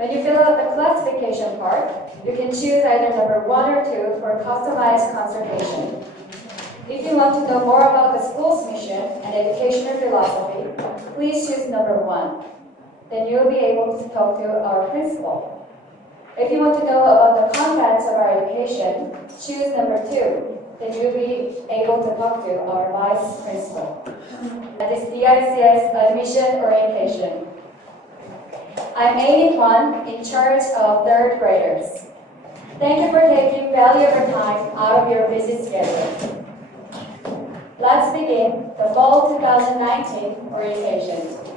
When you fill out the classification part, you can choose either number 1 or 2 for customized consultation. If you want to know more about the school's mission and educational philosophy, please choose number 1. Then you'll be able to talk to our principal. If you want to know about the contents of our education, choose number 2. Then you'll be able to talk to our vice principal. That is DICS admission orientation. I'm Amy Kwan, in charge of 3rd graders. Thank you for taking valuable time out of your busy schedule. Let's begin the Fall 2019 orientation.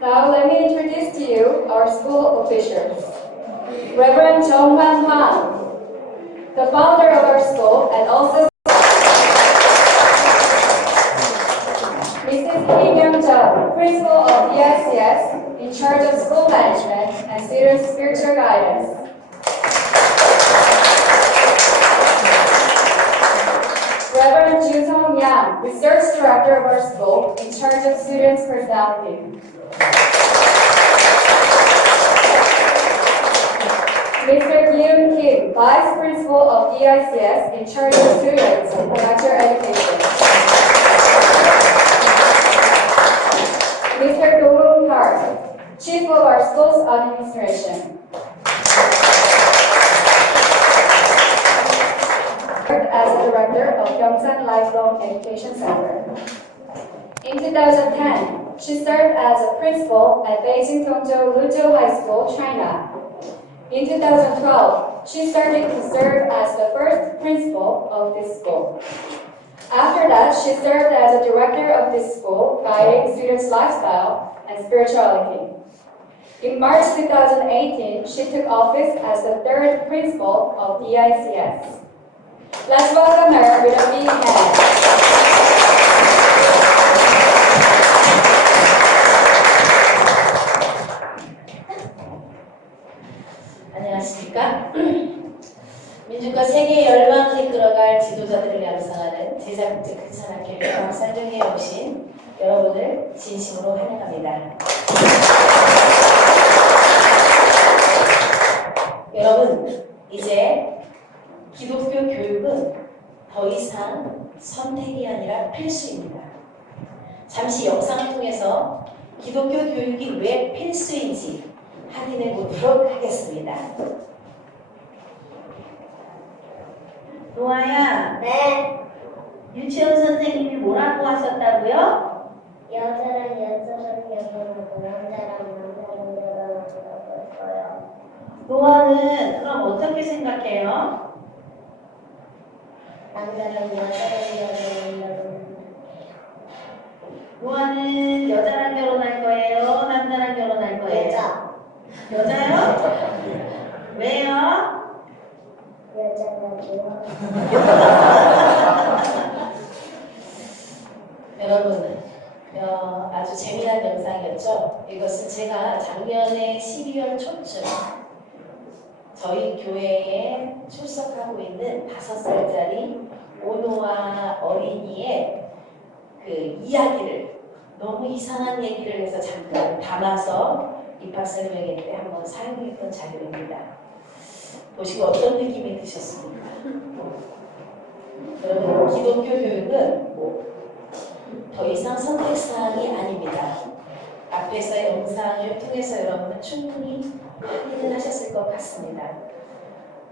Now let me introduce to you our school officials. Reverend Jung Hwan Hwan, the founder of our school and also Mrs. Kim Young-jeon, principal of EICS, in charge of school management and student spiritual guidance. Reverend Jun Song Yang, research director of our school, in charge of students' personality. Mr. Yoon Kim, Vice Principal of DICS in charge of students and lecture education. Mr. Do-Hoon Park, Chief of our school's administration. Worked as a director of Gyeongsan Lifelong Education Center. In 2010, she served as a principal at Beijing Tongzhou Luzhou High School, China. In 2012, she started to serve as the first principal of this school. After that, she served as a director of this school, guiding students' lifestyle and spirituality. In March 2018, she took office as the third principal of DICS. Let's welcome her with a big hand. 안녕하십니까? 민주과 세계 열방을 이끌어갈 지도자들을 양성하는 제자국제 크리스천학교의 광산정에 오신 여러분을 진심으로 환영합니다. 여러분, 이제 기독교 교육은 더 이상 선택이 아니라 필수입니다. 잠시 영상을 통해서 기독교 교육이 왜 필수인지 확인해 보도록 하겠습니다. 노아야, 네. 유치원 선생님이 뭐라고 하셨다고요? 여자랑 여자랑 결혼하고 남자랑 남자랑 결혼한다고 했어요. 노아는 그럼 어떻게 생각해요? 남자랑 여자랑 결혼한다고. 노아는 여자랑 결혼할 거예요? 남자랑 결혼할 거예요? 여자. 여자요? 왜요? 여자라고요. 여러분, 아주 재미난 영상이었죠? 이것은 제가 작년에 12월 초쯤 저희 교회에 출석하고 있는 5살짜리 오노아 어린이의 그 이야기를 너무 이상한 얘기를 해서 잠깐 담아서 입학 설명회 때 한번 사용했던 자료입니다. 보시고 어떤 느낌이 드셨습니까? 여러분, 기독교 교육은 더 이상 선택사항이 아닙니다. 앞에서 영상을 통해서 여러분은 충분히 확인을 하셨을 것 같습니다.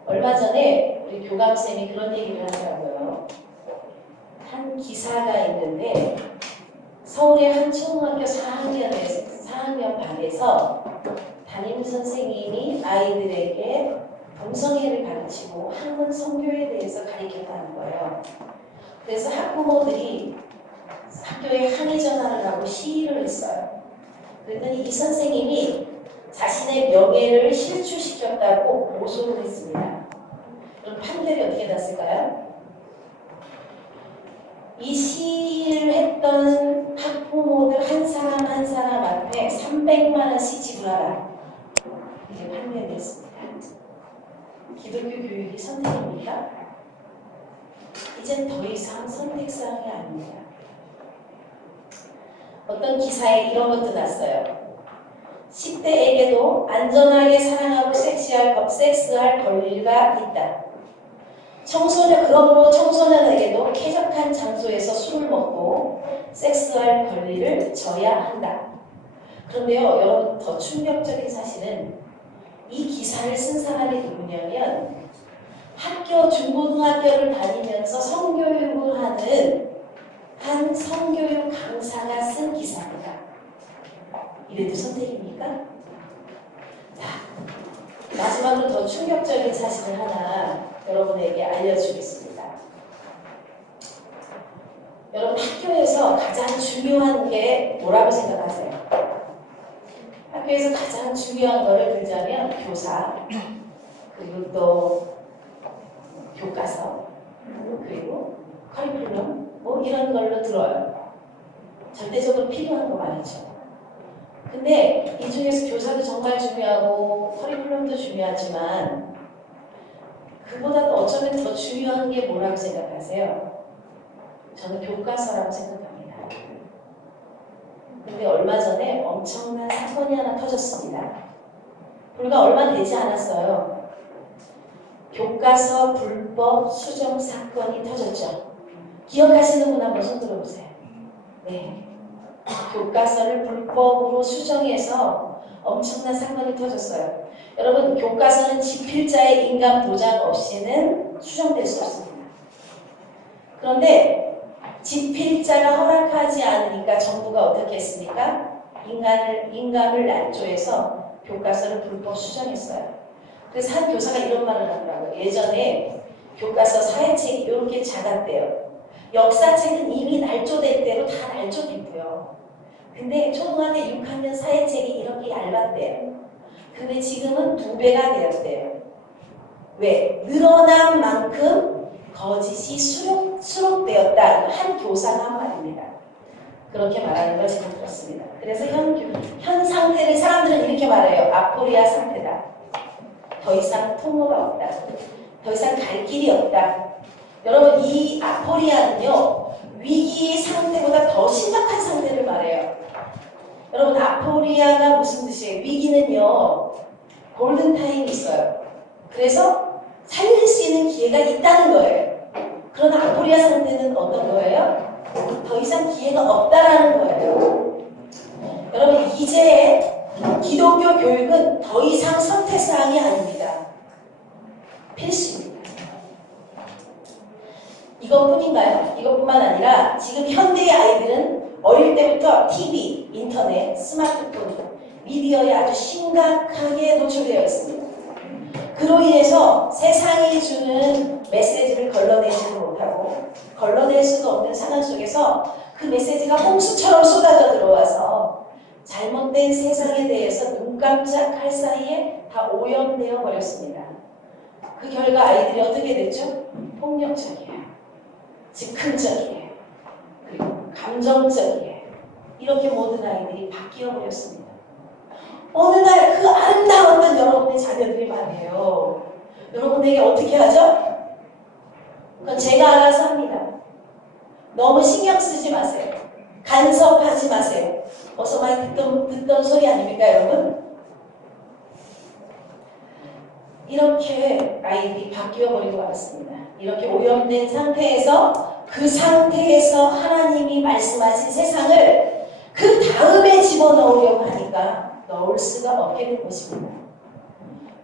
얼마 전에 우리 교감쌤이 그런 얘기를 하더라고요. 한 기사가 있는데 서울의 한 초등학교 4학년 반에서 담임 선생님이 아이들에게 동성애를 가르치고 한문 성교에 대해서 가르쳤다는 거예요. 그래서 학부모들이 학교에 항의 전화를 하고 시위를 했어요. 그랬더니 이 선생님이 자신의 명예를 실추시켰다고 고소를 했습니다. 그럼 판결이 어떻게 났을까요? 이 시위를 했던 학부모들 한 사람 한 사람 앞에 300만 원씩 지불하라. 이게 판결이 됐습니다. 기독교 교육이 선택입니까? 이젠 더 이상 선택사항이 아닙니다. 어떤 기사에 이런 것도 났어요. 10대에게도 안전하게 사랑하고 섹스할 권리가 있다. 그러므로 청소년에게도 쾌적한 장소에서 술을 먹고 섹스할 권리를 줘야 한다. 그런데요, 여러분, 더 충격적인 사실은 이 기사를 쓴 사람이 누구냐면 중고등학교를 다니면서 성교육을 하는 한 성교육 강사가 쓴 기사입니다. 이래도 선택입니까? 자, 마지막으로 더 충격적인 사실을 하나 여러분에게 알려주겠습니다. 여러분, 학교에서 가장 중요한 게 뭐라고 생각하세요? 학교에서 가장 중요한 거를 들자면 교사, 그리고 또 교과서, 그리고 커리큘럼, 이런 걸로 들어요. 절대적으로 필요한 거 말이죠. 근데 이 중에서 교사도 정말 중요하고 커리큘럼도 중요하지만 그보다도 어쩌면 더 중요한 게 뭐라고 생각하세요? 저는 교과서라고 생각합니다. 근데 얼마 전에 엄청난 사건이 하나 터졌습니다. 불과 얼마 되지 않았어요. 교과서 불법 수정 사건이 터졌죠. 기억하시는 분 한번 손 들어보세요. 네. 교과서를 불법으로 수정해서 엄청난 사건이 터졌어요. 여러분, 교과서는 집필자의 인간 보장 없이는 수정될 수 없습니다. 그런데 집필자가 허락하지 않으니까 정부가 어떻게 했습니까? 인감을 난조해서 교과서를 불법 수정했어요. 그래서 한 교사가 이런 말을 하더라고요. 예전에 교과서 사회책이 이렇게 작았대요. 역사책은 이미 날조될 대로 다 날조됐고요. 근데 초등학교 6학년 사회책이 이렇게 얇았대요. 근데 지금은 2배가 되었대요. 왜? 늘어난 만큼 거짓이 수록되었다. 한 교사가 한 말입니다. 그렇게 말하는 걸 제가 들었습니다. 그래서 현 상태를 사람들은 이렇게 말해요. 아포리아 상태다. 더 이상 통로가 없다. 더 이상 갈 길이 없다. 여러분, 이 아포리아는요, 위기 상태보다 더 심각한 상태를 말해요. 여러분, 아포리아가 무슨 뜻이에요? 위기는요, 골든타임이 있어요. 그래서 살릴 수 있는 기회가 있다는 거예요. 그러나 아포리아 상태는 어떤 거예요? 더 이상 기회가 없다라는 거예요. 여러분, 이제 기독교 교육은 더 이상 선택사항이 아닙니다. 필수입니다. 이것뿐인가요? 이것뿐만 아니라 지금 현대의 아이들은 어릴 때부터 TV, 인터넷, 스마트폰, 미디어에 아주 심각하게 노출되어 있습니다. 그로 인해서 세상이 주는 메시지를 걸러내지도 못하고 걸러낼 수도 없는 상황 속에서 그 메시지가 홍수처럼 쏟아져 들어와서 잘못된 세상에 대해서 눈 깜짝할 사이에 다 오염되어 버렸습니다. 그 결과 아이들이 어떻게 됐죠? 폭력적이에요. 즉흥적이에요. 그리고 감정적이에요. 이렇게 모든 아이들이 바뀌어 버렸습니다. 어느 날 그 아름다웠던 여러분의 자녀들이 말해요. 여러분에게 어떻게 하죠? 그건 제가 알아서 합니다. 너무 신경 쓰지 마세요. 간섭하지 마세요. 어서 많이 듣던 소리 아닙니까, 여러분? 이렇게 아이들이 바뀌어버리고 말았습니다. 이렇게 오염된 상태에서 그 상태에서 하나님이 말씀하신 세상을 그 다음에 집어넣으려고 하니까 넣을 수가 없게 된 것입니다.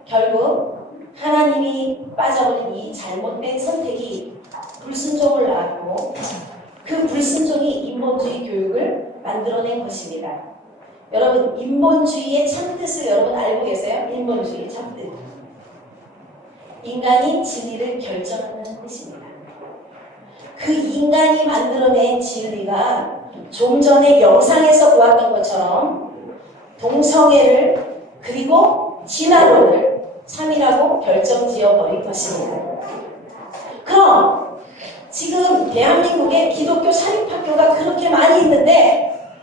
결국 하나님이 빠져버린 이 잘못된 선택이 불순종을 낳았고 그 불순종이 인본주의 교육을 만들어낸 것입니다. 여러분, 인본주의의 참뜻을 여러분 알고 계세요? 인본주의의 참뜻. 인간이 진리를 결정하는 뜻입니다. 그 인간이 만들어낸 진리가 좀 전에 영상에서 보았던 것처럼 동성애를 그리고 진화론을 참이라고 결정지어 버린 것입니다. 그럼 지금 대한민국에 기독교 사립학교가 그렇게 많이 있는데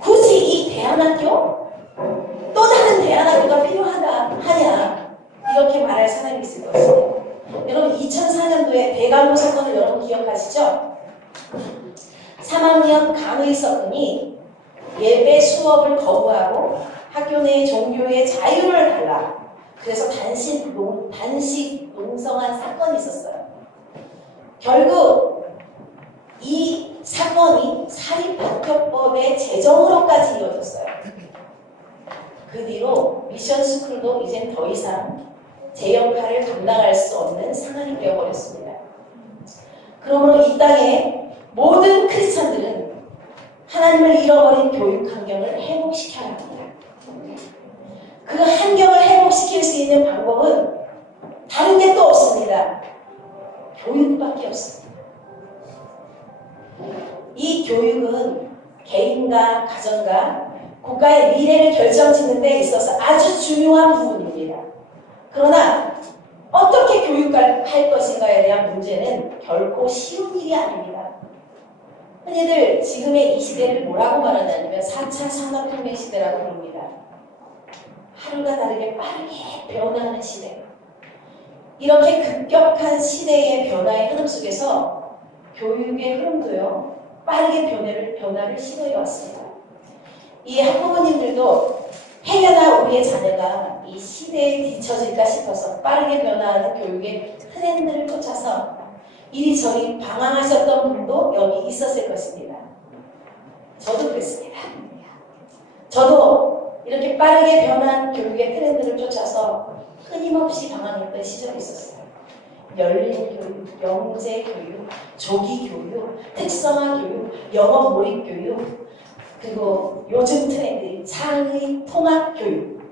굳이 이 대안학교? 또 다른 대안학교가 필요하냐? 이렇게 말할 사람이 있을 것입니다. 여러분, 2004년도에 대간호 사건을 여러분 기억하시죠? 3학년 강의 사건이 예배 수업을 거부하고 학교 내 종교의 자유를 달라. 그래서 단식 농성한 사건이 있었어요. 결국 이 사건이 사립학교법의 제정으로까지 이어졌어요. 그 뒤로 미션 스쿨도 이젠 더 이상 제 역할을 감당할 수 없는 상황이 되어버렸습니다. 그러므로 이 땅에 모든 크리스천들은 하나님을 잃어버린 교육 환경을 회복시켜야 합니다. 그 환경을 회복시킬 수 있는 방법은 다른 게 또 없습니다. 교육밖에 없습니다. 이 교육은 개인과 가정과 국가의 미래를 결정짓는 데 있어서 아주 중요한 부분입니다. 그러나 어떻게 교육할 것인가에 대한 문제는 결코 쉬운 일이 아닙니다. 흔히들 지금의 이 시대를 뭐라고 말하냐면 4차 산업혁명 시대라고 부릅니다. 하루가 다르게 빠르게 변화하는 시대. 이렇게 급격한 시대의 변화의 흐름 속에서 교육의 흐름도요, 빠르게 변화를 시도해 왔습니다. 이 학부모님들도 행여나 우리의 자녀가 이 시대에 뒤처질까 싶어서 빠르게 변화하는 교육의 트렌드를 쫓아서 이리저리 방황하셨던 분도 여기 있었을 것입니다. 저도 그랬습니다. 저도 이렇게 빠르게 변한 교육의 트렌드를 쫓아서 끊임없이 방황했던 시절이 있었어요. 열린 교육, 영재 교육, 조기 교육, 특성화 교육, 영어 몰입 교육, 그리고 요즘 트렌드 창의 통합 교육.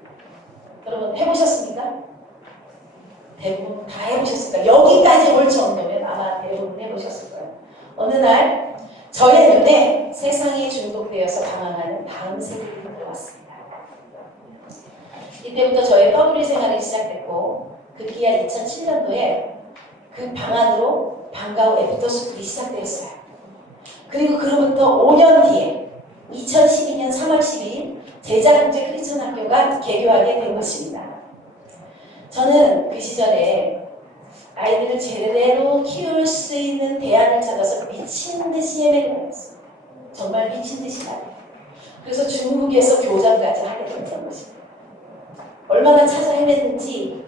여러분 해보셨습니까? 대부분 다 해보셨을까요? 여기까지 올 정도면 아마 대부분 해보셨을 거예요. 어느 날 저의 눈에 세상에 중독되어서 방황하는 다음 세대들이 나왔습니다. 이때부터 저의 떠돌이 생활이 시작됐고 급기야 2007년도에 그 방안으로 방과후 애프터스쿨이 시작되었어요. 그리고 그로부터 5년 뒤에 2012년 3월 12일 제자국제 크리스천 학교가 개교하게 된 것입니다. 저는 그 시절에 아이들을 제대로 키울 수 있는 대안을 찾아서 미친 듯이 헤매다녔어요. 정말 미친 듯이 말이에요. 그래서 중국에서 교장까지 하게 됐던 것입니다. 얼마나 찾아 헤맸는지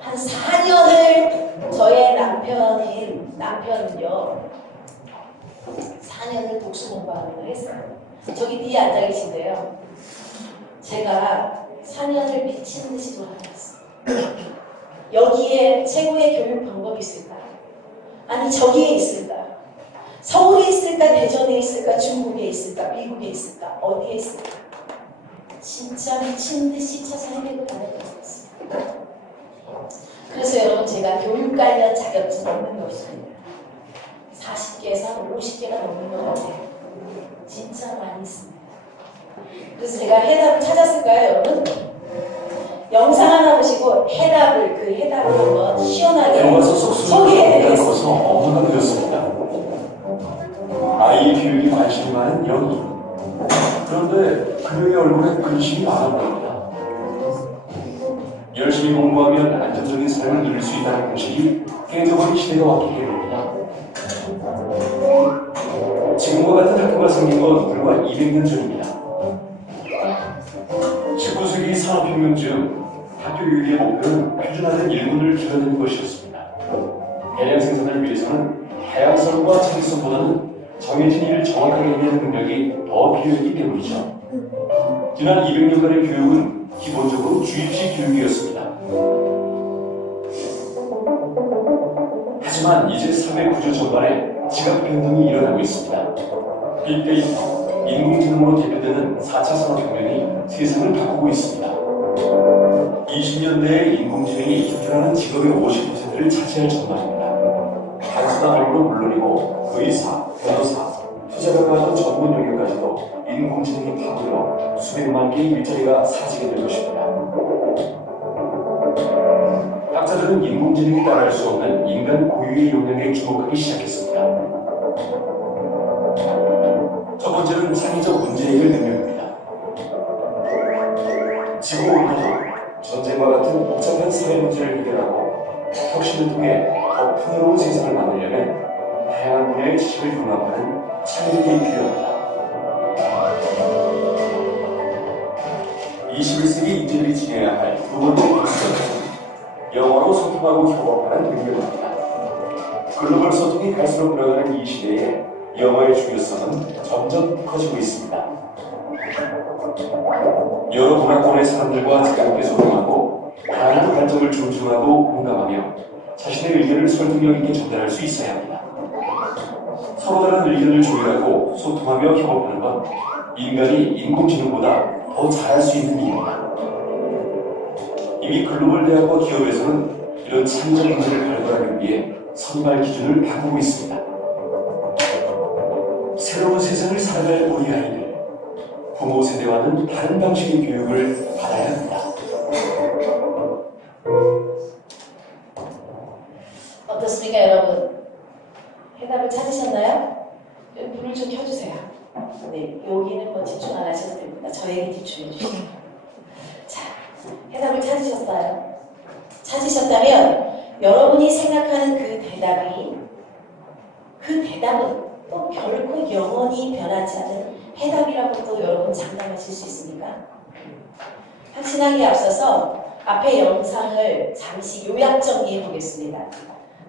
한 4년을 저의 남편은요 4년을 독수 공부하는 걸 했어요. 저기 뒤에 앉아 계신데요. 제가 4년을 미친 듯이 돌아다녔어요. 여기에 최고의 교육 방법이 있을까? 아니 저기에 있을까? 서울에 있을까? 대전에 있을까? 중국에 있을까? 미국에 있을까? 어디에 있을까? 진짜 미친 듯이 찾아 헤매고 다녔었어요. 그래서 여러분 제가 교육 관련 자격증 넘는 게 없습니다. 40개에서 한 50개가 넘는 것 같아요. 진짜 많이 있습니다. 그래서 제가 해답을 찾았을까요, 여러분? 영상 하나 보시고 그 해답을 한번 시원하게 소개해드리겠습니다. 업무가 되었습니다. 아이의 교육에 관심이 많은 영희. 그런데 그녀의 얼굴에 근심이 많아 보입니다. 열심히 공부하면 안정적인 삶을 누릴 수 있다는 공식이 깨져버린 시대가 왔기 때문입니다. 지금과 같은 학교가 생긴 건 불과 200년 전입니다. 19세기 산업혁명 중 학교 교육의 목표는 표준화된 일본을 길러내는 것이었습니다. 대량 생산을 위해서는 다양성과 창의성보다는 정해진 일을 정확하게 해내는 능력이 더 필요했기 때문이죠. 지난 200년간의 교육은 기본적으로 주입식 교육이었습니다. 하지만 이제 사회 구조 전반에 지각 변동이 일어나고 있습니다. 빅데이터, 인공지능으로 대표되는 4차 산업혁명이 세상을 바꾸고 있습니다. 20년 내에 인공지능이 휴대하는 직업의 50%를 차지할 전망입니다. 단순한 업무는 물론이고 의사, 변호사, 투자가 가진 전문 영역까지도 인공지능이 파고들어 수백만 개의 일자리가 사라지게 될 것입니다. 학자들은 인공지능이 따라할 수 없는 인간 고유의 역량에 주목하기 시작했습니다. 첫 번째는 창의적 문제 해결 능력입니다. 지구 온난화, 전쟁과 같은 복잡한 사회 문제를 해결하고 혁신을 통해 더 풍요로운 세상을 만들려면 다양한 분야의 지식을 융합하는 창의력이 필요합니다. 21세기 인재들이 지녀야 할 두 번째 필수적은 영어로 소통하고 협업하는 능력입니다. 글로벌 소통이 갈수록 늘어나는 이 시대에 영어의 중요성은 점점 커지고 있습니다. 여러 문화권의 사람들과 자유롭게 소통하고 다양한 관점을 존중하고 공감하며 자신의 의견을 설득력 있게 전달할 수 있어야 합니다. 서로 다른 의견을 조율하고 소통하며 협업하는 건 인간이 인공지능보다 더 잘할 수 있는 일입니다. 이미 글로벌 대학과 기업에서는 이런 창의적 문제를 발굴하기 위해 선발 기준을 바꾸고 있습니다. 새로운 세상을 살아갈 우리 아이들, 부모 세대와는 다른 방식의 교육을 받아야 합니다. 어떻습니까, 여러분? 해답을 찾으셨나요? 불을 좀 켜주세요. 네, 여기는 뭐 집중 안 하셔도 됩니다. 저에게 집중해 주세요. 자, 해답을 찾으셨어요? 찾으셨다면 여러분이 생각하는 그 대답은 또 결코 영원히 변하지 않은 해답이라고도 여러분 장담하실 수 있습니까? 확신하기에 앞서서 앞의 영상을 잠시 요약 정리해 보겠습니다.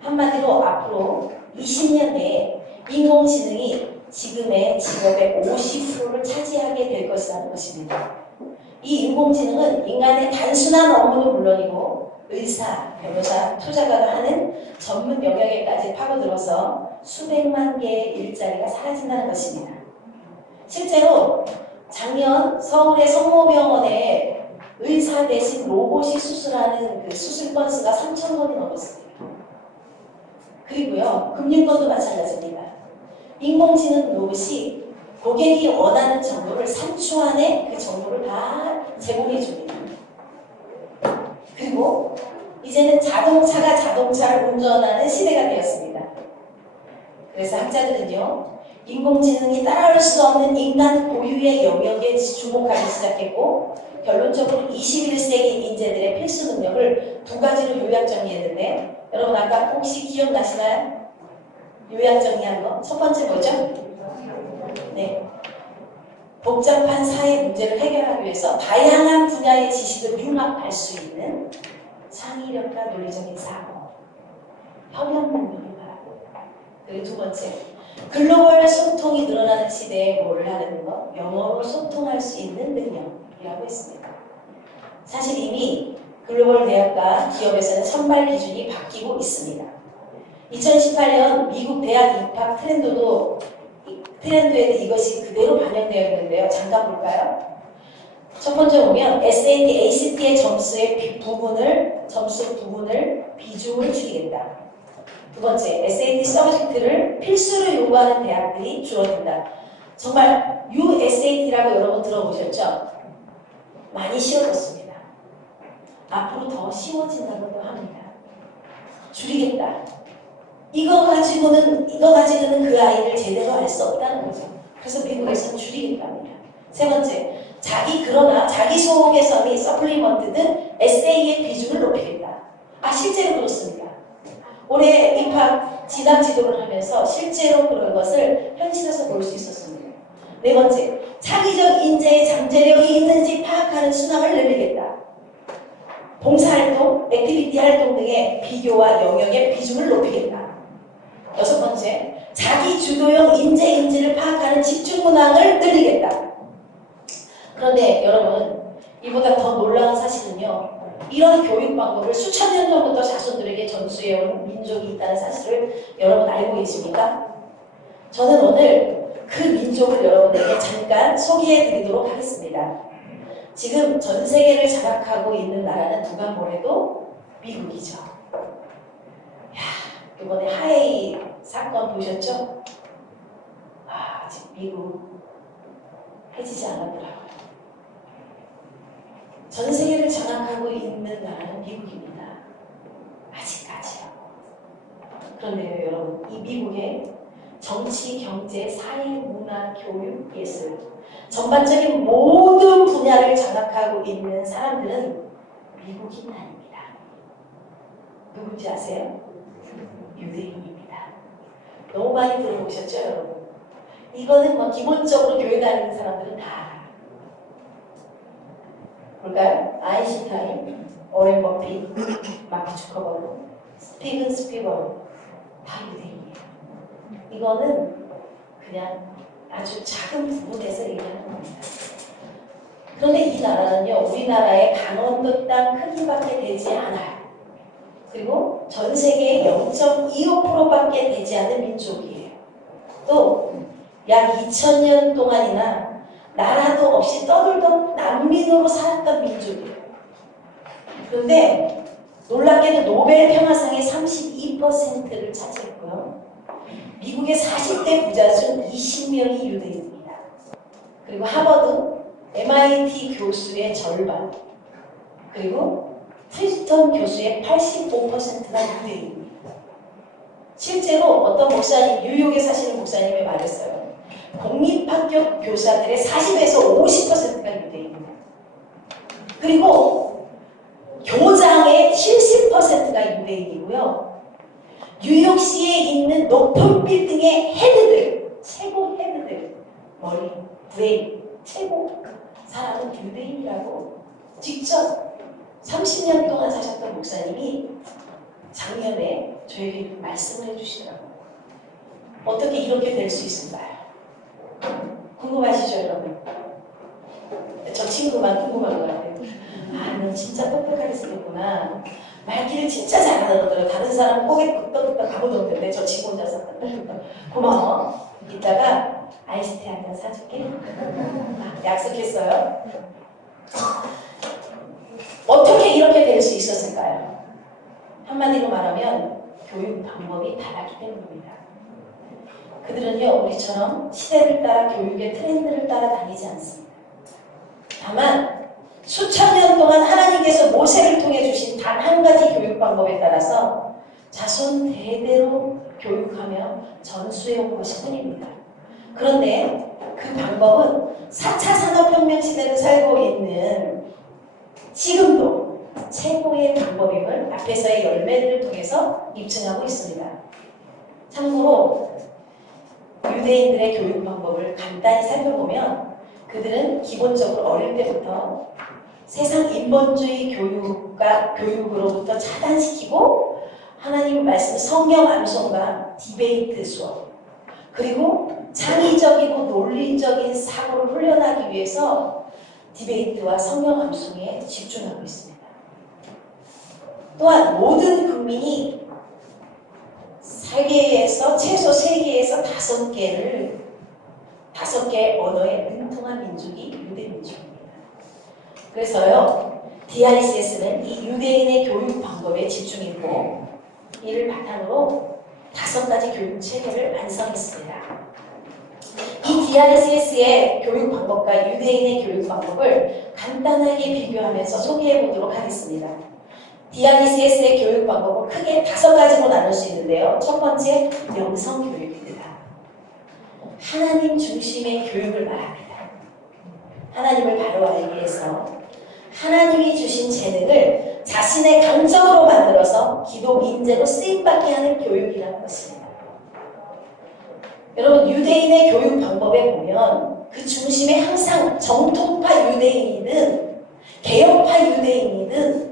한마디로 앞으로 20년 내에 인공지능이 지금의 직업의 50%를 차지하게 될 것이라는 것입니다. 이 인공지능은 인간의 단순한 업무는 물론이고 의사, 변호사, 투자가가 하는 전문 영역에까지 파고들어서 수백만 개의 일자리가 사라진다는 것입니다. 실제로 작년 서울의 성모병원에 의사 대신 로봇이 수술하는 그 수술 건수가 3,000건이 넘었습니다. 그리고요, 금융권도 마찬가지입니다. 인공지능 로봇이 고객이 원하는 정보를 3초 안에 그 정보를 다 제공해 줍니다. 그리고 이제는 자동차가 자동차를 운전하는 시대가 되었습니다. 그래서 학자들은요, 인공지능이 따라올 수 없는 인간 고유의 영역에 주목하기 시작했고, 결론적으로 21세기 인재들의 필수 능력을 두 가지로 요약 정리했는데, 여러분 아까 혹시 기억나시나요? 요약 정리한 거. 첫 번째 뭐죠? 네. 복잡한 사회 문제를 해결하기 위해서 다양한 분야의 지식을 융합할 수 있는 창의력과 논리적인 사고, 협업 능력이 바라고. 그리고 두 번째, 글로벌 소통이 늘어나는 시대에 뭘 하는 것? 영어로 소통할 수 있는 능력이라고 했습니다. 사실 이미 글로벌 대학과 기업에서는 선발 기준이 바뀌고 있습니다. 2018년 미국 대학 입학 트렌드에도 이것이 그대로 반영되어 있는데요. 잠깐 볼까요? 첫 번째 보면 SAT, ACT의 점수 부분을 비중을 줄이겠다. 두 번째, SAT 서브젝트를 필수로 요구하는 대학들이 줄어든다. 정말 USAT라고 여러분 들어보셨죠? 많이 쉬워졌습니다. 앞으로 더 쉬워진다고도 합니다. 줄이겠다. 이거 가지고는 그 아이를 제대로 알 수 없다는 거죠. 그래서 미국에서는 줄이겠다 합니다. 세 번째, 자기 소개서 및 서플리먼트든 SA의 비중을 높이겠다. 실제로 그렇습니다. 올해 입학 진학 지도를 하면서 실제로 그런 것을 현실에서 볼 수 있었습니다. 네 번째, 창의적 인재의 잠재력이 있는지 파악하는 수능을 늘리겠다. 봉사활동, 액티비티 활동 등의 비교와 영역의 비중을 높이겠다. 여섯 번째, 자기 주도형 인재인지를 파악하는 집중 문항을 늘리겠다. 그런데 여러분, 이보다 더 놀라운 사실은요, 이런 교육 방법을 수천 년 전부터 자손들에게 전수해온 민족이 있다는 사실을 여러분 알고 계십니까? 저는 오늘 그 민족을 여러분에게 잠깐 소개해 드리도록 하겠습니다. 지금 전 세계를 장악하고 있는 나라는 누가 뭐래도 미국이죠. 이번에 하웨이 사건 보셨죠? 아직 미국 해지지 않았더라고요. 전 세계를 장악하고 있는 나라는 미국입니다. 아직까지요. 그런데요, 여러분, 이 미국의 정치, 경제, 사회, 문화, 교육, 예술 전반적인 모든 분야를 장악하고 있는 사람들은 미국인 아닙니다. 누군지 아세요? 유대인입니다. 너무 많이 들어보셨죠, 여러분? 이거는 기본적으로 교회 다니는 사람들은 다 알아요. 볼까요? 아인슈타인, 오렌 버핏, 마크 주커버그, 스티븐 스필버그 다 유대인이에요. 이거는 그냥 아주 작은 부분에서 얘기하는 겁니다. 그런데 이 나라는요, 우리나라의 강원도 땅 크기밖에 되지 않아요. 그리고 전 세계의 0.25%밖에 되지 않은 민족이에요. 또 약 2000년 동안이나 나라도 없이 떠돌던 난민으로 살았던 민족이에요. 그런데 놀랍게도 노벨 평화상의 32%를 차지했고요. 미국의 40대 부자 중 20명이 유대인입니다. 그리고 하버드, MIT 교수의 절반, 그리고 프린스턴 교수의 85%가 유대인입니다. 실제로 어떤 목사님, 뉴욕에 사시는 목사님이 말했어요. 공립학교 교사들의 40에서 50%가 유대인입니다. 그리고 교장의 70%가 유대인이고요. 뉴욕시에 있는 높은 빌딩의 헤드들, 최고 헤드들, 머리 왜 최고 사람은 유대인이라고 직접 30년 동안 사셨던 목사님이 작년에 저에게 말씀을 해주시더라고요. 어떻게 이렇게 될 수 있을까요? 궁금하시죠, 여러분? 저 친구만 궁금한 것 같아요. 아, 너 진짜 똑똑하게 생겼구나. 말귀를 진짜 잘 알아듣더라고요. 다른 사람은 고개 끄덕끄덕 가보도 없는데 저 친구 혼자서 고마워. 이따가 아이스티 한잔 사줄게. 약속했어요. 어떻게 이렇게 될 수 있었을까요? 한마디로 말하면 교육 방법이 달랐기 때문입니다. 그들은요, 우리처럼 시대를 따라 교육의 트렌드를 따라 다니지 않습니다. 다만 수천 년 동안 하나님께서 모세를 통해 주신 단 한 가지 교육 방법에 따라서 자손 대대로 교육하며 전수해 온 것일 뿐입니다. 그런데 그 방법은 4차 산업혁명 시대를 살고 있는 지금도 최고의 방법임을 앞에서의 열매들을 통해서 입증하고 있습니다. 참고로 유대인들의 교육 방법을 간단히 살펴보면 그들은 기본적으로 어릴 때부터 세상 인본주의 교육으로부터 차단시키고 하나님 말씀 성경 암송과 디베이트 수업 그리고 창의적이고 논리적인 사고를 훈련하기 위해서 디베이트와 성경 암송에 집중하고 있습니다. 또한 모든 국민이 세계에서 최소 3개에서 5개의 언어에 능통한 민족이 유대 민족입니다. 그래서요, DICS는 이 유대인의 교육 방법에 집중했고 이를 바탕으로 5가지 교육 체계를 완성했습니다. 이 DICS의 교육 방법과 유대인의 교육 방법을 간단하게 비교하면서 소개해 보도록 하겠습니다. DICS의 교육 방법은 크게 5가지로 나눌 수 있는데요. 첫 번째, 영성교육입니다. 하나님 중심의 교육을 말합니다. 하나님을 바로 알기 위해서 하나님이 주신 재능을 자신의 강점으로 만들어서 기독 인재로 쓰임받게 하는 교육이라는 것입니다. 여러분, 유대인의 교육 방법에 보면 그 중심에 항상 정통파 유대인이든 개혁파 유대인이든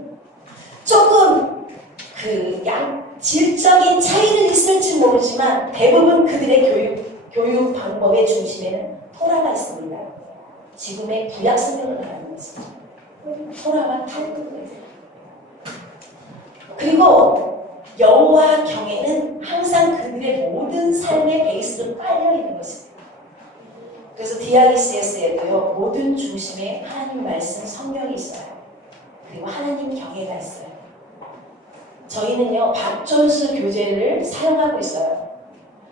조금 질적인 차이는 있을지 모르지만 대부분 그들의 교육 방법의 중심에는 토라가 있습니다. 지금의 구약 성경을 말하는 것입니다. 토라와 탈무드. 그리고 여호와 경에는 항상 그들의 모든 삶의 베이스로 깔려 있는 것입니다. 그래서 DICS에도요, 모든 중심에 하나님 말씀 성경이 있어요. 그리고 하나님 경애가 있어요. 저희는요, 밥존수 교재를 사용하고 있어요.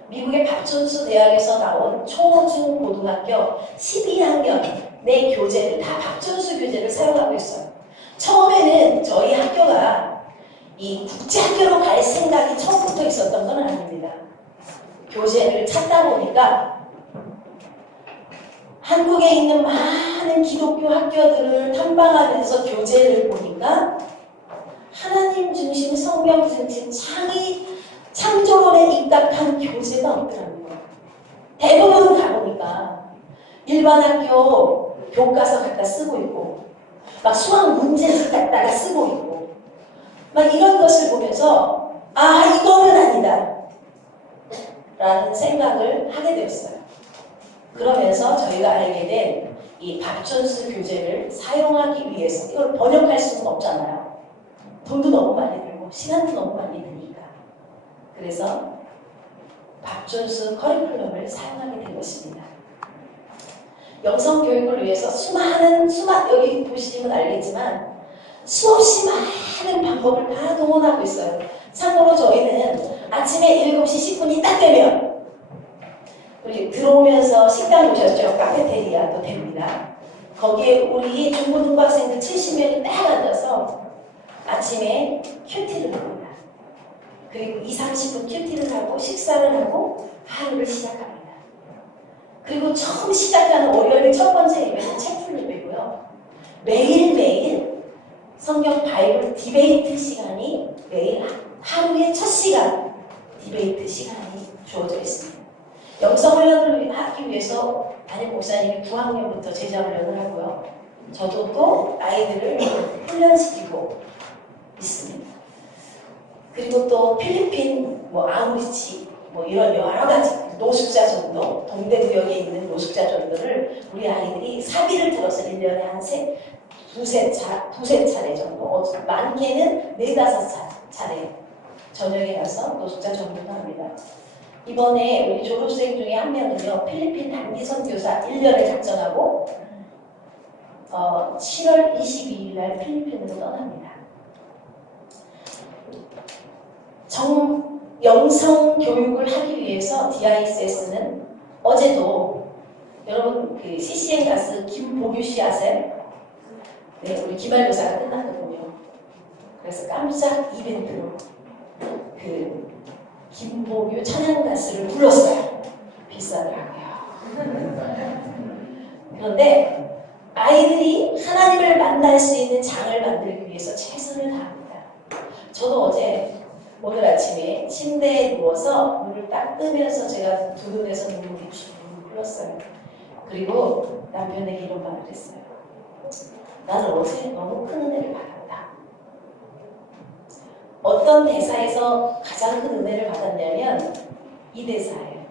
미국의 밥존수 대학에서 나온 초, 중, 고등학교 12학년의 교재를 다 밥존수 교재를 사용하고 있어요. 처음에는 저희 학교가 이 국제학교로 갈 생각이 처음부터 있었던 건 아닙니다. 교재를 찾다 보니까 한국에 있는 많은 기독교 학교들을 탐방하면서 교재를 보니까 하나님 중심, 성경 중심, 창조론에 입각한 교재가 없더라고요. 대부분 가보니까 일반 학교 교과서 갖다 쓰고 있고 막 수학 문제집 갖다가 쓰고 있고 막 이런 것을 보면서 아, 이거는 아니다 라는 생각을 하게 되었어요. 그러면서 저희가 알게 된 이 밥존수 교재를 사용하기 위해서 이걸 번역할 수는 없잖아요. 돈도 너무 많이 들고 시간도 너무 많이 드니까. 그래서 밥존수 커리큘럼을 사용하게 된 것입니다. 영성교육을 위해서 여기 보시면 알겠지만 수없이 많은 방법을 다 동원하고 있어요. 참고로 저희는 아침에 7시 10분이 딱 되면 우리 들어오면서 식당 오셨죠? 카페테리아도 됩니다. 거기에 우리 중고등학생들 70명이 딱 앉아서 아침에 큐티를 합니다. 그리고 20-30분 큐티를 하고 식사를 하고 하루를 시작합니다. 그리고 처음 시작하는 월요일 첫 번째 예배는 책풀림이고요. 매일매일 성경 바이블 디베이트 시간이 매일 하루의 첫 시간 디베이트 시간이 주어져 있습니다. 영성훈련을 하기 위해서 담임 목사님이 9학년부터 제자훈련을 하고요. 저도 또 아이들을 훈련시키고 있습니다. 그리고 또 필리핀, 아우리치, 이런 여러 가지 노숙자 전도, 동대구역에 있는 노숙자 전도를 우리 아이들이 사비를 들어서 1년에 한 두세 차례 정도, 많게는 4-5차례 저녁에 가서 노숙자 전도를 합니다. 이번에 우리 졸업생 중에 한 명은요, 필리핀 단기 선교사 1년을 작정하고 7월 22일 날 필리핀으로 떠납니다. 영성 교육을 하기 위해서 DISS는 어제도 여러분 그 CCM 가수 김보규 씨 아세요? 네, 우리 기말고사가 끝났거든요. 그래서 깜짝 이벤트로 그 김보규 찬양 가수를 불렀어요. 비싸더라고요. 그런데 아이들이 하나님을 만날 수 있는 장을 만들기 위해서 최선을 다합니다. 저도 오늘 아침에 침대에 누워서 눈을 딱 뜨면서 제가 두 눈에서 눈물이 쭉 흘렀어요. 그리고 남편에게 이런 말을 했어요. 나는 어제 너무 큰 은혜를 받았다. 어떤 대사에서 가장 큰 은혜를 받았냐면 이 대사예요.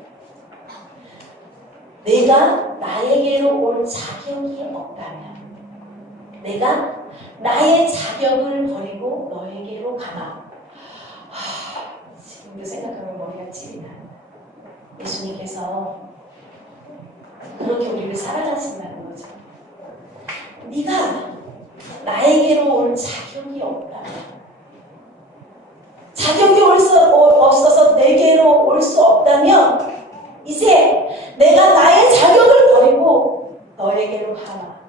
내가 나에게로 올 자격이 없다면 내가 나의 자격을 버리고 너에게로 가마. 지금도 생각하면 머리가 찔이 나요. 예수님께서 그렇게 우리를 사랑하신다는 거죠. 네가 나에게로 올 자격이 없다면, 자격이 없어서 내게로 올 수 없다면 이제 내가 나의 자격을 버리고 너에게로 가라.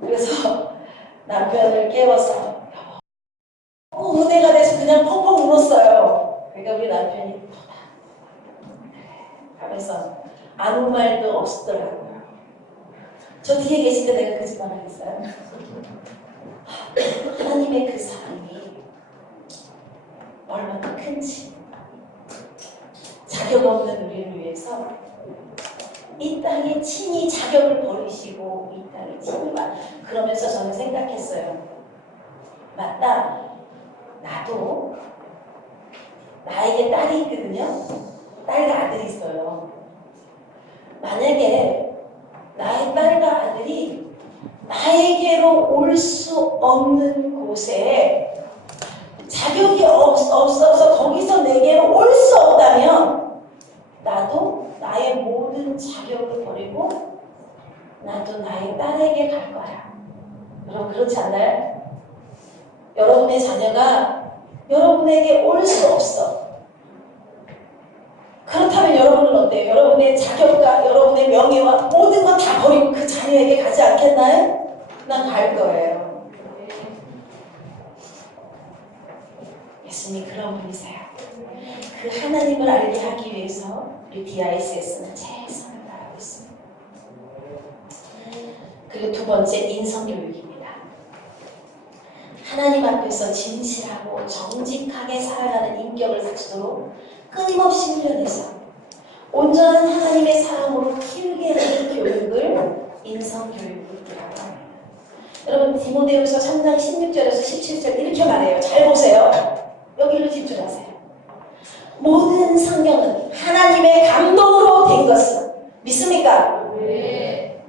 그래서 남편을 깨워서 은혜가 돼서 그냥 펑펑 울었어요. 그러니까 우리 남편이 하면서 아무 말도 없더라고요. 저 뒤에 계실 때 내가 거짓말 하겠어요? 하나님의 그 사랑이 얼마나 큰지, 자격 없는 우리를 위해서 이 땅에 친히 자격을 버리시고 이 땅에 친히 그러면서 저는 생각했어요. 맞다. 나도 나에게 딸이 있거든요. 딸과 아들이 있어요. 만약에 나의 딸과 아들이 나에게로 올 수 없는 곳에 자격이 없어서 거기서 내게로 올 수 없다면 나도 나의 모든 자격을 버리고 나도 나의 딸에게 갈 거야. 여러분 그렇지 않나요? 여러분의 자녀가 여러분에게 올 수 없어. 그렇다면 여러분은 어때요? 여러분의 자격과 여러분의 명예와 모든 것 다 버리고 그 자녀에게 가지 않겠나요? 난 갈 거예요. 예수님이 그런 분이세요. 그 하나님을 알게 하기 위해서 우리 DISS는 최선을 다하고 있습니다. 그리고 두 번째, 인성교육입니다. 하나님 앞에서 진실하고 정직하게 살아가는 인격을 갖추도록 끊임없이 훈련해서 온전한 하나님의 사랑으로 키우게 하는 교육을 인성교육이라고 합니다. 여러분 디모데후서 3장 16절에서 17절 이렇게 말해요. 잘 보세요. 여기로 집중하세요. 모든 성경은 하나님의 감동으로 된 것은 믿습니까? 네.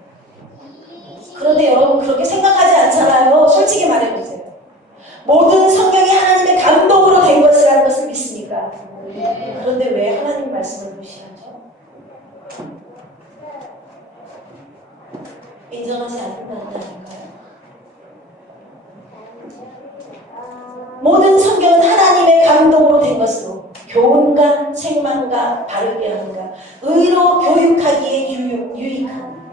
그런데 여러분 그렇게 생각하지 않잖아요. 솔직히 말해보세요. 모든 성경이 하나님의 감동으로 된 것이라는 것을 믿습니까? 네. 그런데 왜 하나님 말씀을 무시하죠? 인정하지 않는다니까요. 모든 성경은 하나님의 감동으로 된 것으로 교훈과 책망과 바르게 함과 의로 교육하기에 유익한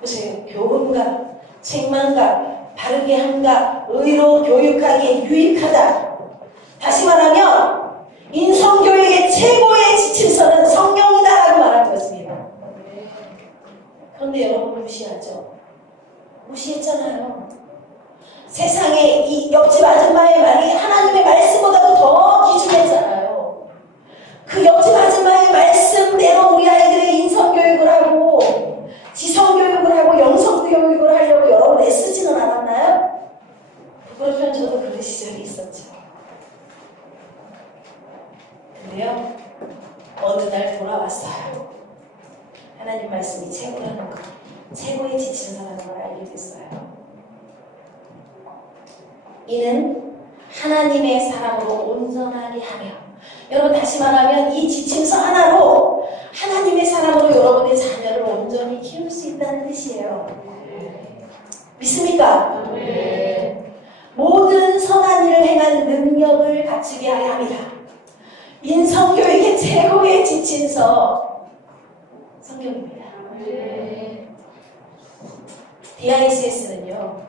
보세요. 교훈과 책망과 바르게 함과 의로 교육하기에 유익하다. 다시 말하면 인성교육의 최고의 지침서는 성경이다라고 말하는 것입니다. 그런데 여러분 무시하죠? 무시했잖아요. 세상에 이 옆집 아줌마의 말이 하나님의 말씀보다도 더 귀중했잖아요. 그 옆집 아줌마의 말씀 어느 날 돌아왔어요. 하나님 말씀이 최고라는 것, 최고에 지친 사람인 걸 알게 됐어요. 이는 하나님의 사람으로 온전하게 하며, 여러분 다시 말하면 이 지침서 하나로 하나님의 사람으로 여러분의 자녀를 온전히 키울 수 있다는 뜻이에요. 믿습니까? 모든 선한 일을 행할 능력을 갖추게 하려 합니다. 인성교육의 최고의 지침서 성경입니다. DICS는요,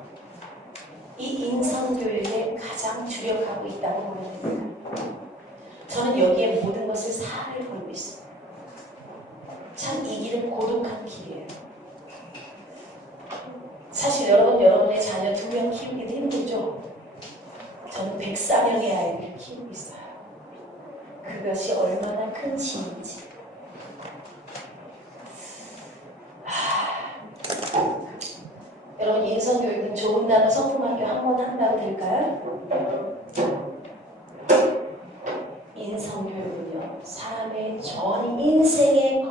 이 인성교육에 가장 주력하고 있다고 보면 됩니다. 저는 여기에 모든 것을 살을 걸고 있습니다. 참 이 길은 고독한 길이에요. 사실 여러분의 자녀 2명 키우기도 힘들죠? 저는 104명의 아이들을 키우고 있어요. 그것이 얼마나 큰 짐인지. 여러분, 인성교육은 좋은 단어 성품학교 한 번 한다고 될까요? 인성교육은요, 사람의 전 인생에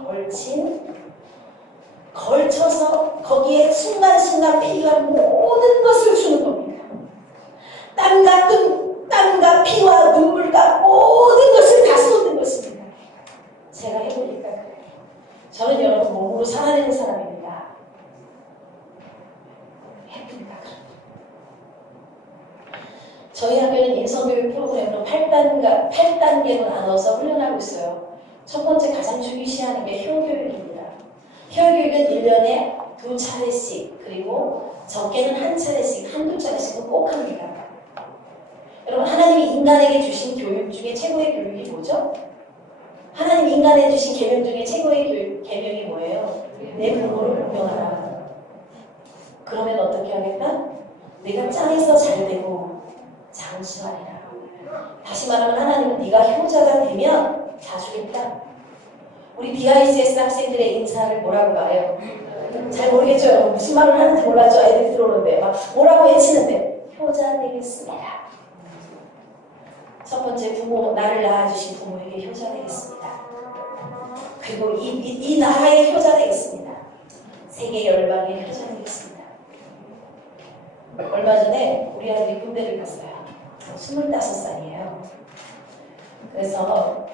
걸쳐서 거기에 순간순간 필요한 모든 것을 주는 겁니다. 땀과 피와 눈물과 모든 것을 다 쏟는 것입니다. 제가 해보니까 그래요. 저는 여러분 몸으로 살아내는 사람입니다. 해보니까 그래요. 저희 학교는 인성교육 프로그램으로 8단계로 나눠서 훈련하고 있어요. 첫 번째 가장 중요시하는 게 효교육입니다. 효교육은 1년에 2차례씩, 그리고 적게는 1차례씩, 1~2차례씩은 꼭 합니다. 여러분, 하나님이 인간에게 주신 교육 중에 최고의 교육이 뭐죠? 하나님이 인간에게 주신 계명 중에 최고의 계명이 뭐예요? 내 부모를 공경하라. 그러면 어떻게 하겠다? 내가 짱에서 잘 되고 장수하리라. 다시 말하면 하나님은 네가 효자가 되면 다 주겠다. 우리 DICS 학생들의 인사를 뭐라고 말해요? 잘 모르겠죠? 여러분 무슨 말을 하는지 몰랐죠? 애들이 들어오는데 막 뭐라고 외치는데 효자 되겠습니다. 첫 번째, 부모, 나를 낳아주신 부모에게 효자 되겠습니다. 그리고 이 나라의 효자 되겠습니다. 세계 열방의 효자 되겠습니다. 얼마 전에 우리 아들이 군대를 갔어요. 25살이에요. 그래서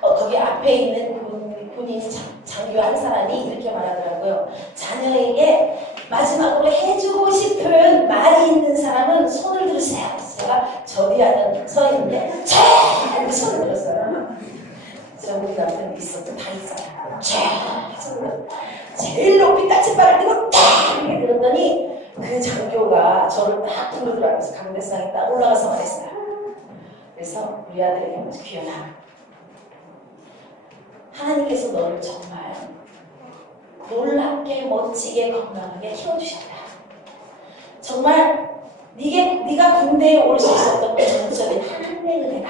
거기 앞에 있는 군인 장교 한 사람이 이렇게 말하더라고요. 자녀에게 마지막으로 해주고 싶은 말이 있는 사람은 손을 들으세요. 제가 저 뒤에 서 있는데 이렇게 손을 들었어요. 저 우리 남편도 있었고 다 있어요. 제일 높이 까치발을 들고 이렇게 들었더니 그 장교가 저를 딱 부르더라고요. 강대상에 딱 올라가서 말했어요. 그래서 우리 아들에게 먼저 귀여나, 하나님께서 너를 정말 놀랍게 멋지게 건강하게 키워주셨다. 정말 네가 군대에 올 수 있었던 그 전적인 하나님의 은혜다.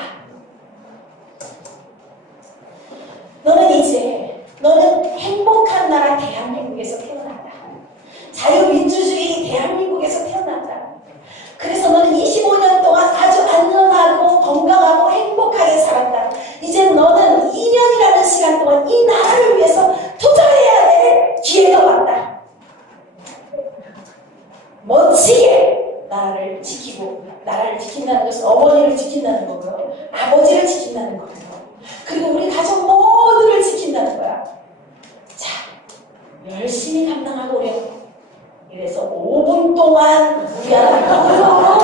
너는 행복한 나라 대한민국에서 태어났다. 자유민주주의 대한민국에서 태어났다. 그래서 너는 25년 동안 아주 안전하고 건강하고 행복하게 살았다. 이제 너는 2년이라는 시간 동안 이 나라를 위해서 투자해야 될 기회가 왔다. 멋지게 나라를 지키고, 나라를 지킨다는 것은 어머니를 지킨다는 거고요. 아버지를 지킨다는 거고요. 그리고 우리 가족 모두를 지킨다는 거야. 자, 열심히 감당하고 우리 이래서 5분 동안 우리 아들하고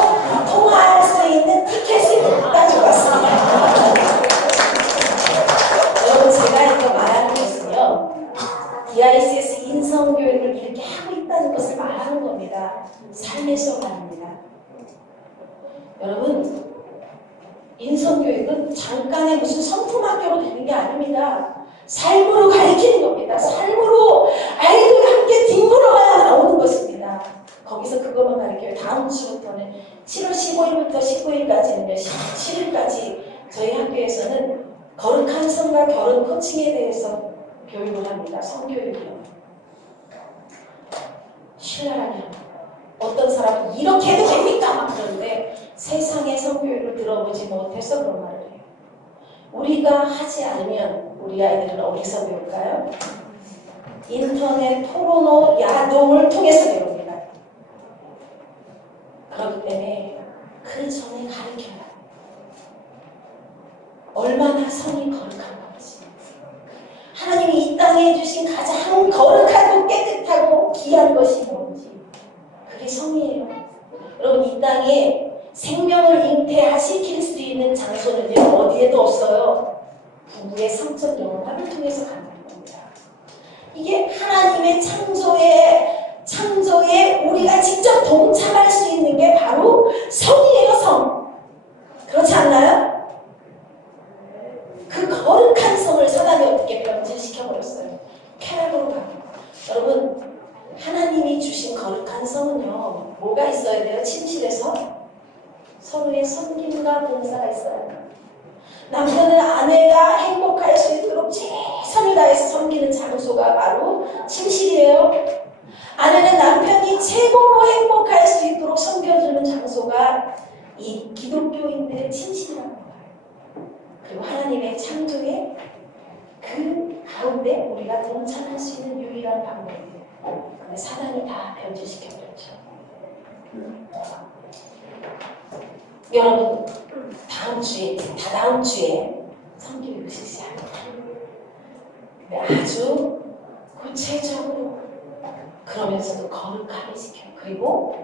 통화할 수 있는 티켓을 가지고 왔습니다. 여러분, 제가 이거 말하는 것은요, DICS 인성교육을 이렇게 하고 있다는 것을 말하는 겁니다. 삶에서 말합니다. 여러분, 인성교육은 잠깐의 무슨 성품학교로 되는 게 아닙니다. 삶으로 가르치는 겁니다. 삶으로 아이들과 함께 뒹굴어가야 나오는 것입니다. 거기서 그것만 가르쳐요. 다음 주부터는 7월 15일부터 19일까지는요, 17일까지 저희 학교에서는 거룩한 성과 결혼 코칭에 대해서 교육을 합니다. 성교육이요. 신뢰하냐? 어떤 사람은 이렇게 해도 됩니까? 막 그러는데 세상의 성교육을 들어보지 못해서 그런 말을 해요. 우리가 하지 않으면 우리 아이들은 어디서 배울까요? 인터넷 포르노 야동을 통해서 배웁니다. 그렇기 때문에 그 전에 가르쳐야 해요. 얼마나 성이 거룩한 건지. 하나님이 이 땅에 주신 가장 거룩하고 깨끗하고 귀한 것이 뭔지. 그게 성이에요. 여러분 이 땅에 생명을 잉태시킬 수 있는 장소는요 어디에도 없어요. 부부의 성적 영혼을 통해서 간다는 겁니다. 이게 하나님의 창조에 우리가 직접 동참할 수 있는 게 바로 성이에요. 성. 그렇지 않나요? 그 거룩한 성을 사단이 어떻게 변질시켜버렸어요. 쾌락으로 가고. 여러분 하나님이 주신 거룩한 성은요 뭐가 있어야 돼요? 침실에서 서로의 섬김과 봉사가 있어야 돼요. 남편은 아내가 행복할 수 있도록 최선을 다해서 섬기는 장소가 바로 침실이에요. 아내는 남편이 최고로 행복할 수 있도록 섬겨주는 장소가 이 기독교인들의 침실이라는 거예요. 그리고 하나님의 창조에 그 가운데 우리가 동참할 수 있는 유일한 방법이에요. 근데 사단이 다 변질시켜버렸죠. 여러분 다음 주에 성교육을 실시합니다. 아주 구체적으로 그러면서도 거룩하게 시켜요. 그리고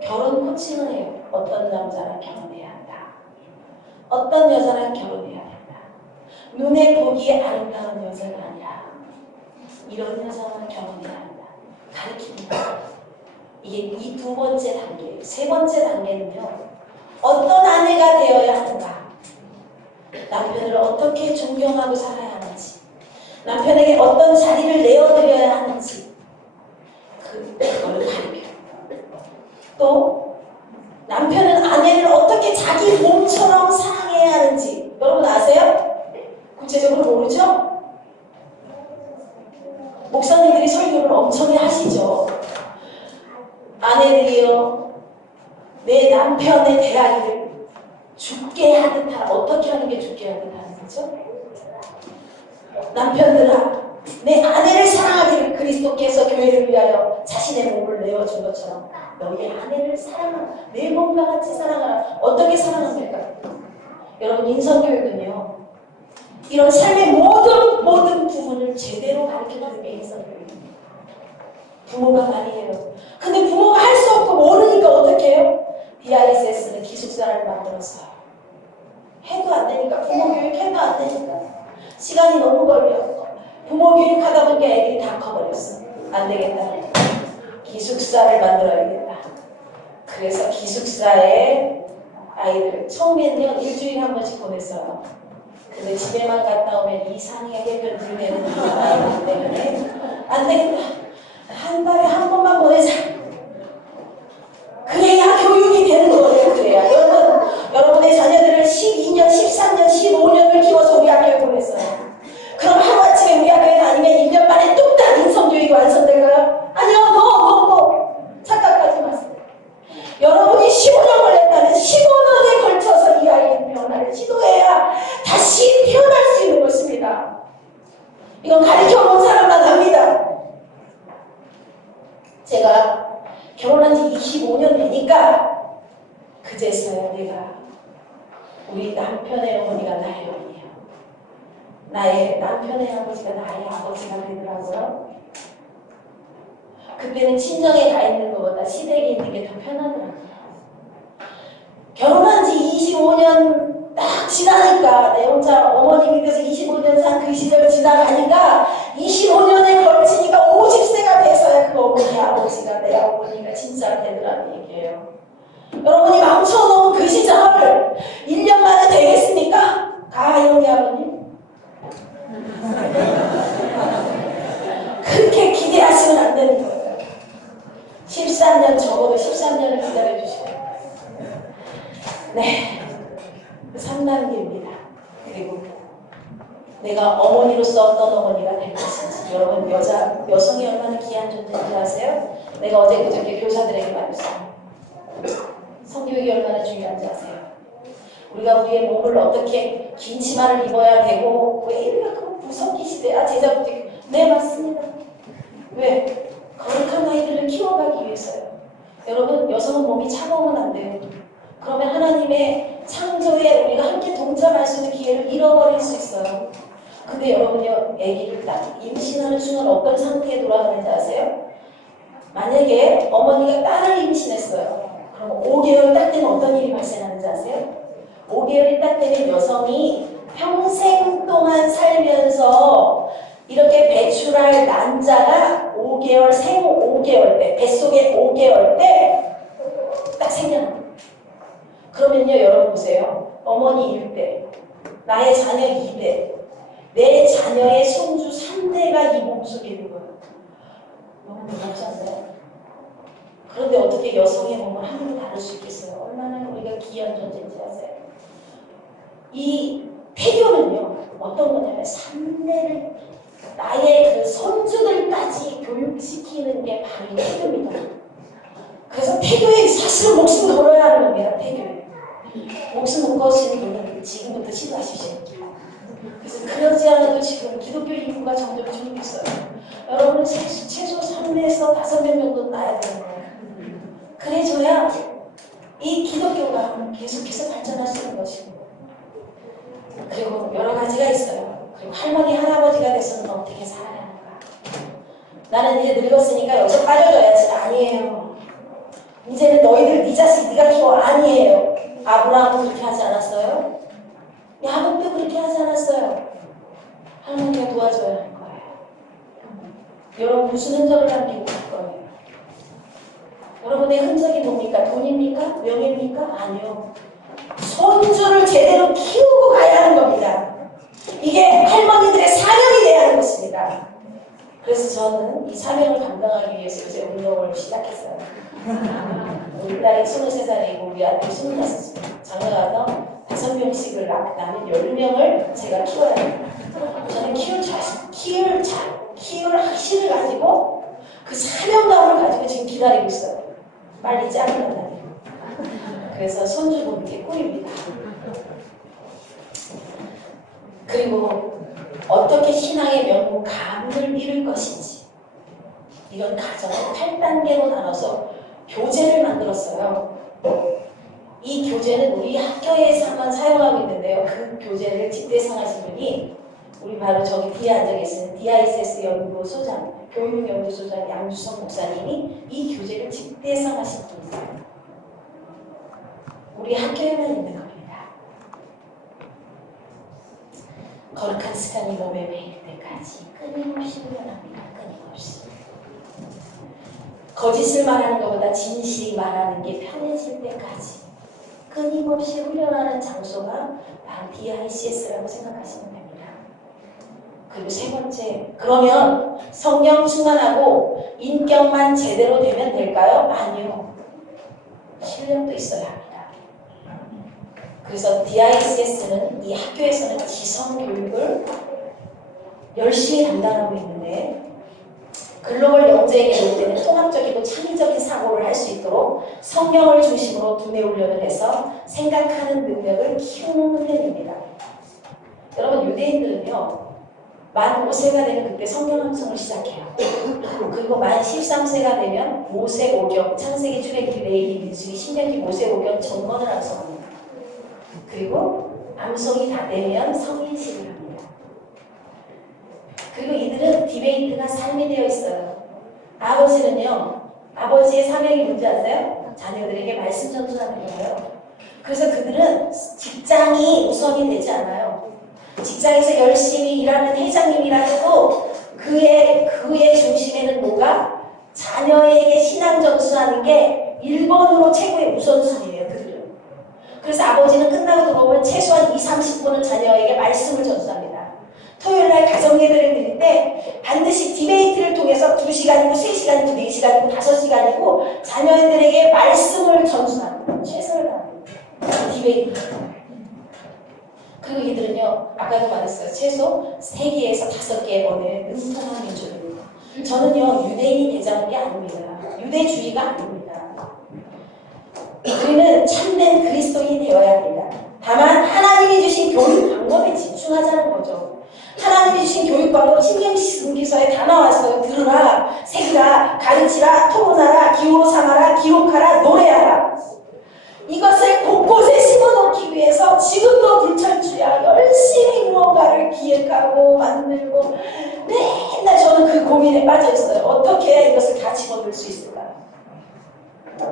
결혼 코칭을 해요. 어떤 남자랑 결혼해야 한다. 어떤 여자랑 결혼해야 된다. 눈에 보기에 아름다운 여자가 아니라 이런 여자랑 결혼해야 한다. 가르칩니다. 이게 이 두 번째 단계예요. 세 번째 단계는요. 어떤 아내가 되어야 하는가? 남편을 어떻게 존경하고 살아야 하는지, 남편에게 어떤 자리를 내어드려야 하는지, 그걸 가르쳐요. 또 남편은 아내를 어떻게 자기 몸처럼 사랑해야 하는지 여러분 아세요? 구체적으로 모르죠? 목사님들이 설교를 엄청 하시죠. 아내들이요 내 남편의 대하기를 죽게 하듯 하라. 어떻게 하는 게 죽게 하듯 하는 거죠? 남편들아 내 아내를 사랑하기를 그리스도께서 교회를 위하여 자신의 몸을 내어준 것처럼 너희 아내를 사랑하라. 내 몸과 같이 사랑하라. 어떻게 사랑합니까? 여러분 인성교육은요 이런 삶의 모든 부분을 제대로 가르쳐주는 게 인성교육입니다. 부모가 말이에요. 근데 부모가 할 수 없고 모르니까 어떻게 해요? DISS는 기숙사를 만들었어요. 해도 안 되니까 부모 교육해도 안 되니까 시간이 너무 걸려. 부모 교육하다 보니까 애들이 다 커버렸어. 안 되겠다. 기숙사를 만들어야겠다. 그래서 기숙사에 아이들 처음에는요 일주일에 한 번씩 보냈어요. 근데 집에만 갔다 오면 이상하게 변질되는 아이들 때문에 안 되겠다. 한 달에 한 번만 보내자. 그래야 교육이 되는 거예요. 그래야 여러분의 자녀들을 12년, 13년, 15년을 키워서 우리 학교에 보냈어요. 그럼 하루아침에 우리 학교에 다니면 1년 만에 뚝딱 인성교육이 완성될까요? 아니요. 착각하지 마세요. 여러분이 15년 걸렸다는 15년에 걸쳐서 이 아이의 변화를 시도해야 다시 태어날 수 있는 것입니다. 이건 가르쳐본 사람만 합니다. 제가 결혼한 지 25년 되니까 그제서야 내가 우리 남편의 어머니가 나의 어머니야. 나의 남편의 아버지가 나의 아버지가 되더라고요. 그때는 친정에 가 있는 것보다 시댁에 있는 게 더 편하더라고요. 결혼한 지 25년 딱 지나니까 내 혼자 어머니 밑에서 25년 산 그 시절 지나가니까 25년에 걸치니까 50세가 돼서야 그 어머니 아버지가 내 어머니가 진짜 되더라는 얘기예요. 여러분이 망쳐놓은 그 시절 1년 만에 되겠습니까? 가영이 아버님? 그렇게 기대하시면 안 되는 거예요. 13년 적어도 13년을 기다려주시고 네 3단계입니다. 그리고 내가 어머니로서 어떤 어머니가 될 것인지 여러분 여성이 얼마나 귀한 존재인지 아세요? 내가 어제 그저께 교사들에게 말했어요. 성교육이 얼마나 중요한지 아세요? 우리가 우리의 몸을 어떻게 이렇게 긴 치마를 입어야 되고 왜 이렇게 무섭게 시대야 제자분들 네 맞습니다. 왜? 거룩한 아이들을 키워가기 위해서요. 여러분 여성은 몸이 차가우면 안 돼요. 그러면 하나님의 창조에 우리가 함께 동참할 수 있는 기회를 잃어버릴 수 있어요. 근데 여러분요 아기를 딱 임신하는 순간 어떤 상태에 돌아가는지 아세요? 만약에 어머니가 딸을 임신했어요. 그럼 5개월 딱 되면 어떤 일이 발생하는지 아세요? 5개월이 딱 되면 여성이 평생 동안 살면서 이렇게 배출할 난자가 5개월, 생후 5개월 때, 뱃속에 5개월 때 딱 생겨납니다. 그러면요, 여러분 보세요. 어머니 1대, 나의 자녀 2대, 내 자녀의 손주 3대가 이 몸속에 있는 거예요. 너무 놀랍지 않나요? 그런데 어떻게 여성의 몸을 하늘로 다룰 수 있겠어요? 얼마나 우리가 귀한 존재인지 아세요? 이 태교는요, 어떤 거냐면 3대를 나의 그 손주들까지 교육시키는 게 바로 이 태교입니다. 그래서 태교에 사실은 목숨 걸어야 하는 겁니다. 태교에. 목숨 못 거시는 분은 지금부터 시도하십시오. 그래서 그러지 않아도 지금 기독교 인구가 점점 줄고 있어요. 여러분은 최소 3대에서 5명 정도 낳아야 되는 거예요. 그래줘야 이 기독교가 계속해서 발전할 수 있는 것이고. 그리고 여러 가지가 있어요. 그리고 할머니, 할아버지가 돼서는 어떻게 살아야 하는가. 나는 이제 늙었으니까 여기서 빠져줘야지. 아니에요. 이제는 너희들 네 자식 네가 키워. 아니에요. 아브라함은 그렇게 하지 않았어요? 야곱도 그렇게 하지 않았어요. 할머니가 도와줘야 할 거예요. 여러분 무슨 흔적을 남기고 갈 거예요? 여러분의 흔적이 뭡니까? 돈입니까? 명예입니까? 아니요. 손주를 제대로 키우고 가야 하는 겁니다. 이게 할머니들의 사명이 돼야 하는 것입니다. 그래서 저는 이 사명을 감당하기 위해서 이제 운동을 시작했어요. 우리 딸이 23살이고 우리 아들이 25살. 장가가서 5명씩을 낳으면 10명을 제가 키워야 됩니다. 저는 키울 확신을 가지고 그 사명감을 가지고 지금 기다리고 있어요. 빨리 짝을 만나요. 그래서 손주분께 꿀입니다. 그리고 어떻게 신앙의 명감을 이룰 것인지 이건 가정을 8단계로 나눠서 교재를 만들었어요. 이 교재는 우리 학교에서만 사용하고 있는데요. 그 교재를 집대성하신 분이 우리 바로 저기 뒤에 앉아 계시는 DISS 연구소장, 교육연구소장 양주성 목사님이 이 교재를 집대성하신 분이세요. 우리 학교에만 있는 겁니다. 거룩한 습관이 몸에 배일 때까지 끊임없이 훈련합니다. 끊임없이. 거짓을 말하는 것보다 진실이 말하는 게 편해질 때까지 끊임없이 훈련하는 장소가 바로 DICS라고 생각하시면 됩니다. 그리고 세 번째, 그러면 성령 충만하고 인격만 제대로 되면 될까요? 아니요. 실력도 있어야 합니다. 그래서 DICS는 이 학교에서는 지성교육을 열심히 담당하고 있는데 글로벌 영재에게 올 때는 통합적이고 창의적인 사고를 할 수 있도록 성령을 중심으로 두뇌 훈련을 해서 생각하는 능력을 키우는 훈련입니다. 여러분 유대인들은요 만 5세가 되면 그때 성령 함성을 시작해요. 그리고 만 13세가 되면 모세오경, 창세기, 출애굽기, 레위기, 민수기, 신명기, 모세오경 전권을 암송합니다. 그리고 암송이 다 되면 성인식을 합니다. 그리고 이들은 디베이트가 삶이 되어 있어요. 아버지는요, 아버지의 사명이 뭔지 아세요? 자녀들에게 말씀 전수하는 거예요. 그래서 그들은 직장이 우선이 되지 않아요. 직장에서 열심히 일하는 회장님이라 해도 그의 중심에는 뭐가? 자녀에게 신앙 전수하는 게 1번으로 최고의 우선순위예요. 그들은. 그래서 아버지는 끝나고 들어오면 최소한 20-30분은 자녀에게 말씀을 전수합니다. 토요일날 가정예배를 드릴 때 반드시 디베이트를 통해서 2시간이고 3시간이고 4시간이고 5시간이고 자녀들에게 말씀을 전수합니다. 최선을 다합니다. 디베이트. 그리고 이들은요, 아까도 말했어요. 최소 3개에서 5개의 언어에 능통한 민족입니다. 저는요, 유대인이 되자는 게 아닙니다. 유대주의가 아닙니다. 우리는 참된 그리스도인이 되어야 합니다. 다만 하나님이 주신 교육 방법에 집중하자는 거죠. 하나님이 주신 교육 방법 신명기서에 다 나왔어요. 들으라, 새기라, 가르치라, 토론하라, 기호로 삼아라, 기록하라, 노래하라. 이것을 곳곳에 심어놓기 위해서 지금도 불철주야 열심히 무언가를 기획하고 만들고 맨날 저는 그 고민에 빠져 있어요. 어떻게 해야 이것을 다 집어넣을 수 있을까?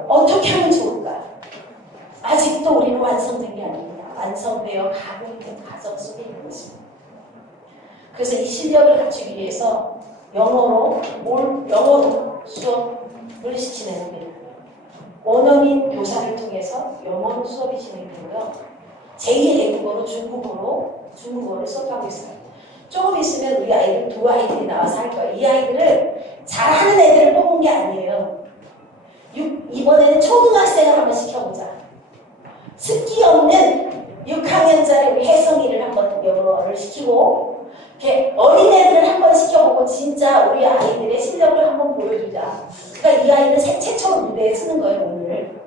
어떻게 하면 좋을까? 아직도 우리는 완성된 게 아닙니다. 완성되어 가고 있는 과정 속에 있는 것입니다. 그래서 이 실력을 갖추기 위해서 영어로 수업을 진행합니다. 원어민 교사를 통해서 영어로 수업이 진행되고요. 제2외국어로 중국어를 수업하고 있어요. 조금 있으면 우리 아이들 두 아이들이 나와서 할 거예요. 이 아이들을 잘하는 애들을 뽑은 게 아니에요. 이번에는 초등학생을 한번 시켜보자. 습기 없는 6학년짜리 우리 혜성이를 한번 영어를 시키고 어린애들을 한번 시켜보고 진짜 우리 아이들의 실력을 한번 보여주자. 그러니까 이 아이는 최초로 무대에 서는 거예요, 오늘.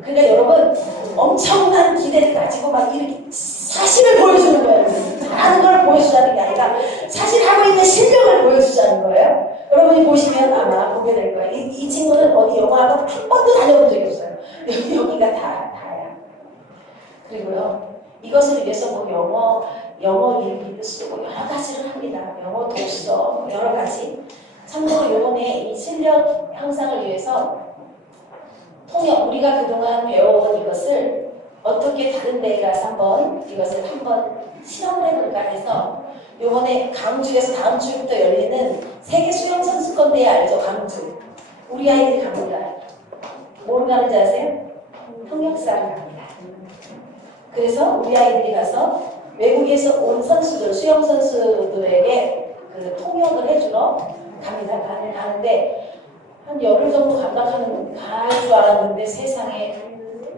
그러니까 여러분 엄청난 기대를 가지고 막 이렇게 사실을 보여주는 거예요. 잘하는 걸 보여주자는 게 아니라 사실 하고 있는 실력을 보여주자는 거예요. 여러분이 보시면 아마 보게 될 거예요. 이 친구는 어디 영화학원 한 번도 다녀본 적이 없어요. 여기가 다야. 그리고요, 이것을 위해서 뭐 영어 일기도 쓰고 여러 가지를 합니다. 영어 독서 여러 가지. 참고로 이번에 이 실력 향상을 위해서 통역 우리가 그동안 배워온 이것을 어떻게 다른 데에 가서 이것을 한번 실험을 해볼까 해서 이번에 강주에서 다음 주부터 열리는 세계 수영 선수권 대회 알죠? 강주. 우리 아이들이 갑니다. 뭘 가는지 아세요? 통역사를 갑니다. 그래서 우리 아이들이 가서 외국에서 온 선수들, 수영 선수들에게 그 통역을 해주러 갑니다. 가는데 한 열흘 정도 갈 줄 알았는데 세상에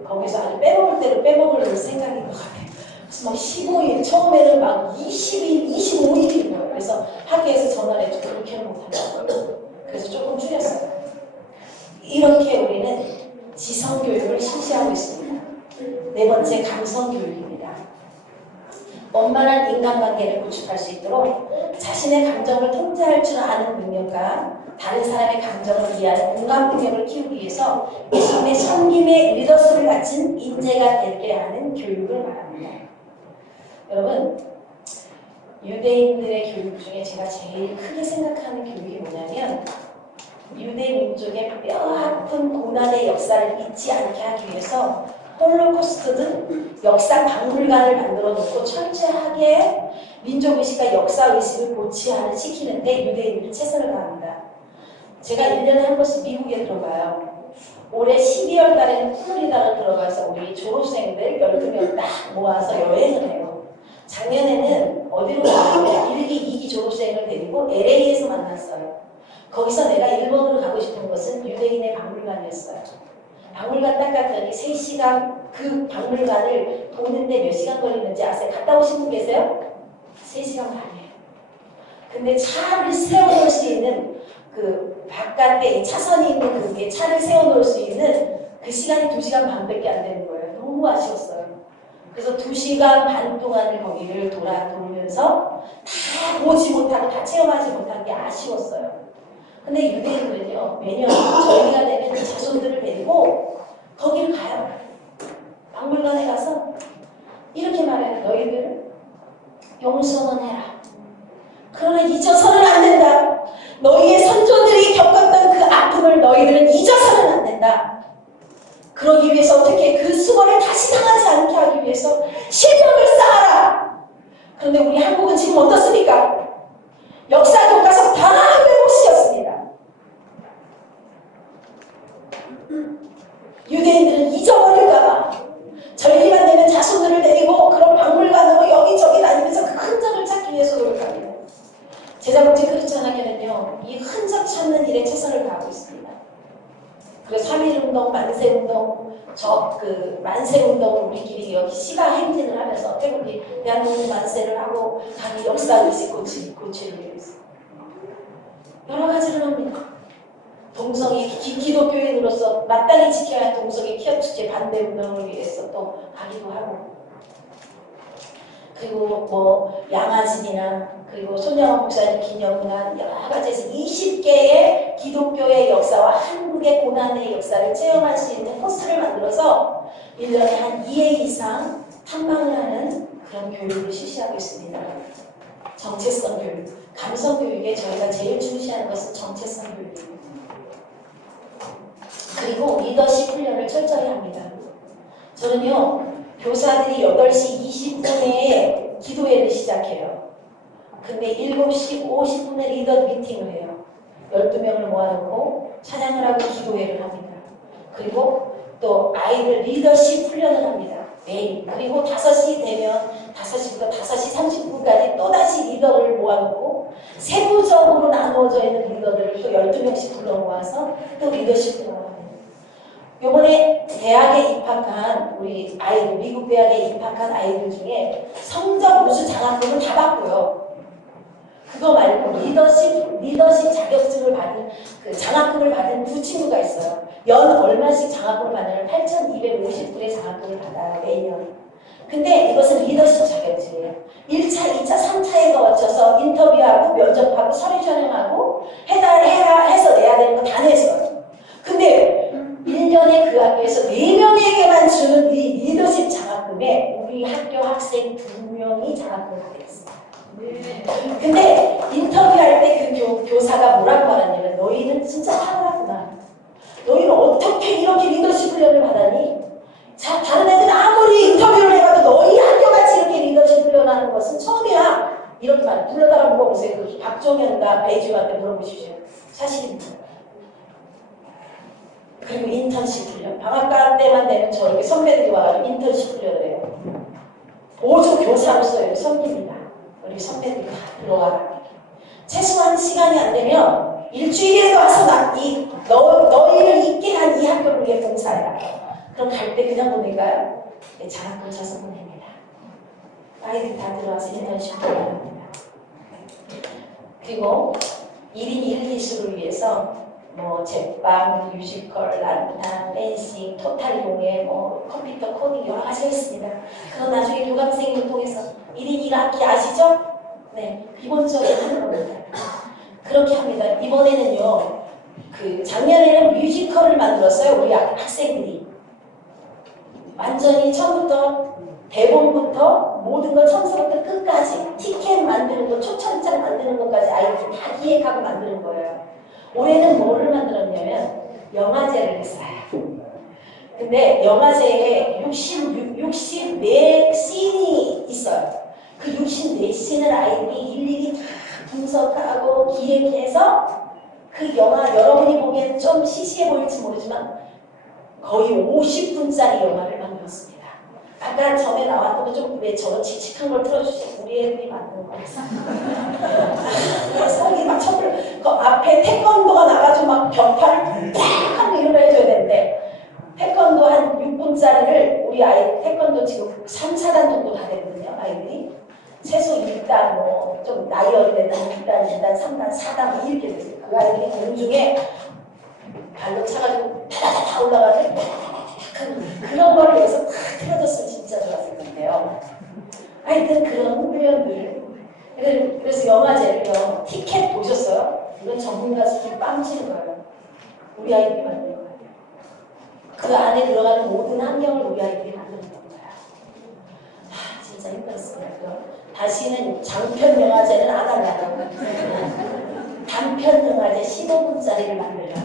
거기서 아주 빼먹을 대로 빼먹을 생각인 것 같아요. 그래서 막 15일, 처음에는 막 20일, 25일인 거예요. 그래서 학교에서 전화를 해서 그렇게는 못한다고. 그래서 조금 줄였어요. 이렇게 우리는 지성교육을 실시하고 있습니다. 네 번째, 감성교육입니다. 원만한 인간관계를 구축할 수 있도록 자신의 감정을 통제할 줄 아는 능력과 다른 사람의 감정을 이해하는 공감 능력을 키우기 위해서 예수님의 섬김의 리더십을 갖춘 인재가 되게 하는 교육을 말합니다. 여러분, 유대인들의 교육 중에 제가 제일 크게 생각하는 교육이 뭐냐면 유대 민족의 뼈아픈 고난의 역사를 잊지 않게 하기 위해서 홀로코스트 등 역사 박물관을 만들어 놓고 철저하게 민족의식과 역사의식을 고취시키는데 유대인들이 최선을 다합니다. 제가 1년에 한 번씩 미국에 들어가요. 올해 12월 달에는 플로리다를 들어가서 우리 졸업생들 12명 딱 모아서 여행을 해요. 작년에는 어디로 가냐면 1기, 2기 졸업생을 데리고 LA에서 만났어요. 거기서 내가 일본으로 가고 싶은 것은 유대인의 박물관이었어요. 박물관 딱 갔더니 3시간 그 박물관을 도는데 몇 시간 걸리는지 아세요? 갔다 오신 분 계세요? 3시간 반이에요. 근데 차를 세워놓을 수 있는 그 바깥에 이 차선이 있는 그게 차를 세워놓을 수 있는 그 시간이 2시간 반밖에 안 되는 거예요. 너무 아쉬웠어요. 그래서 2시간 반 동안을 거기를 돌면서 다 보지 못하고 다 체험하지 못한 게 아쉬웠어요. 근데 유대인들은요, 매년 저희가 되면 자손들을 데리고 거기를 가요. 박물관에 가서 이렇게 말해요. 너희들 용서는 해라. 그러나 잊어서는 안 된다. 너희의 선조들이 겪었던 그 아픔을 너희들은 잊어서는 안 된다. 그러기 위해서 어떻게 그 수고를 다시 당하지 않게 하기 위해서 실력을 쌓아라. 그런데 우리 한국은 지금 어떻습니까? 역사 교과서 다 외국시였습니다. 유대인들은 잊어버릴까봐 전리만 되면 자손들을 데리고 그런 박물관으로 여기저기 다니면서 그 흔적을 찾기 위해서 노력합니다. 제자복지 크리스천학교는요, 이 흔적 찾는 일에 최선을 다하고 있습니다. 그래서 3.1운동, 만세운동, 만세운동을 우리끼리 여기 시가 행진을 하면서 태국이 대한민국 만세를 하고 자기 역사의식 고치를 위해 있습니다. 여러 가지를 합니다. 동성애 기독교인으로서 마땅히 지켜야 할 동성애 키어축제 반대 운동을 위해서 또 가기도 하고 그리고 뭐 양아진이나 그리고 손영원 목사님 기념관 여러 가지에서 20개의 기독교의 역사와 한국의 고난의 역사를 체험할 수 있는 코스를 만들어서 1년에 한 2회 이상 탐방을 하는 그런 교육을 실시하고 있습니다. 정체성 교육, 감성 교육에 저희가 제일 중시하는 것은 정체성 교육입니다. 그리고 리더십 훈련을 철저히 합니다. 저는요, 교사들이 8시 20분에 기도회를 시작해요. 근데 7시 50분에 리더 미팅을 해요. 12명을 모아놓고 찬양을 하고 기도회를 합니다. 그리고 또 아이들 리더십 훈련을 합니다. 매일. 그리고 5시 되면 5시부터 5시 30분까지 또다시 리더를 모아놓고 세부적으로 나누어져 있는 리더들을 또 12명씩 불러 모아서 또 리더십 훈련을 합니다. 요번에 대학에 입학한 우리 아이들, 미국 대학에 입학한 아이들 중에 성적 우수 장학금을 다 받고요. 그거 말고 리더십 자격증을 받은, 그 장학금을 받은 두 친구가 있어요. 연 얼마씩 장학금을 받냐면 8,250불의 장학금을 받아요, 매년. 근데 이것은 리더십 자격증이에요. 1차, 2차, 3차에 거쳐서 인터뷰하고 면접하고 서류 촬영하고 해서 내야 되는 거 다 냈어요. 근데 1년에 그 학교에서 4명에게만 주는 이 리더십 장학금에 우리 학교 학생 2명이 장학금을 받게 됐습니다. 근데 인터뷰할 때 그 교사가 뭐라고 말하냐면 너희는 진짜 탁월하구나. 너희는 어떻게 이렇게 리더십 훈련을 받았니? 자, 다른 애들은 아무리 인터뷰를 해봐도 너희 학교같이 이렇게 리더십 훈련하는 것은 처음이야. 이렇게 말해. 불러다가 물어보세요. 그 박종현과 배지우한테 물어보십시오. 사실입니다. 그리고 인턴십 훈련. 방학간 때만 되면 저렇게 선배들이 와가지고 인턴십 훈련을 해요. 보조 교사로서의 선배입니다. 우리 선배들이 다 들어와라. 최소한 시간이 안 되면 일주일에도 와서 너희를 있게 한 이 학교를 위해 봉사해라. 그럼 갈 때 그냥 보낼까요? 네, 장학금 쳐서 보냅니다. 아이들이 다 들어와서 인턴십 훈련을 합니다. 그리고 1인 1기수를 위해서 뭐 제빵, 뮤지컬, 란탄, 댄싱, 토탈 용해, 뭐 컴퓨터 코딩 여러 가지 있습니다. 그건 나중에 교감생님을 통해서 1인 1학기 아시죠? 네, 기본적으로 하는 겁니다. 그렇게 합니다. 이번에는요, 그 작년에는 뮤지컬을 만들었어요. 우리 학생들이 완전히 처음부터 대본부터 모든 걸 처음부터 끝까지 티켓 만드는 거, 초청장 만드는 것까지 아이들이 다 기획하고 만드는 거예요. 올해는 뭐를 만들었냐면 영화제를 했어요. 근데 영화제에 64씬이 있어요. 그 64씬을 아이들이 일일이 다 분석하고 기획해서 그 영화 여러분이 보기엔 좀 시시해 보일지 모르지만 거의 50분짜리 영화를 만들었습니다. 아까 전에 나왔던 거 좀 왜 저런 칙칙한 걸 틀어주시죠? 우리 애들이 만든 거였어. 성이 막 촛불, 그 앞에 태권도가 나가지고 막 벽파를 팍 하고 이런 거 해줘야 되는데 태권도 한 6분짜리를 우리 아이 태권도 지금 3, 4단 정도 다 되거든요. 아이들이. 최소 1단, 뭐 좀 나이 어린 애들은 1단, 2단, 3단, 4단 뭐 이렇게 됐어요. 그 아이들이 공중에 발로 차가지고 타다다다 올라가서 그런 거를 여기서 탁 틀어줬으면 진짜 좋았을 건데요. 하여튼 그런 훈련들. 그래서 영화제를요, 티켓 보셨어요? 이건 전문 가수들이 빵치는 거예요. 우리 아이들이 만든 거예요. 그 안에 들어가는 모든 환경을 우리 아이들이 만드는 거예요. 진짜 힘들었어요. 다시는 장편 영화제는 안 하려고. 단편 영화제 15분짜리를 만들려고.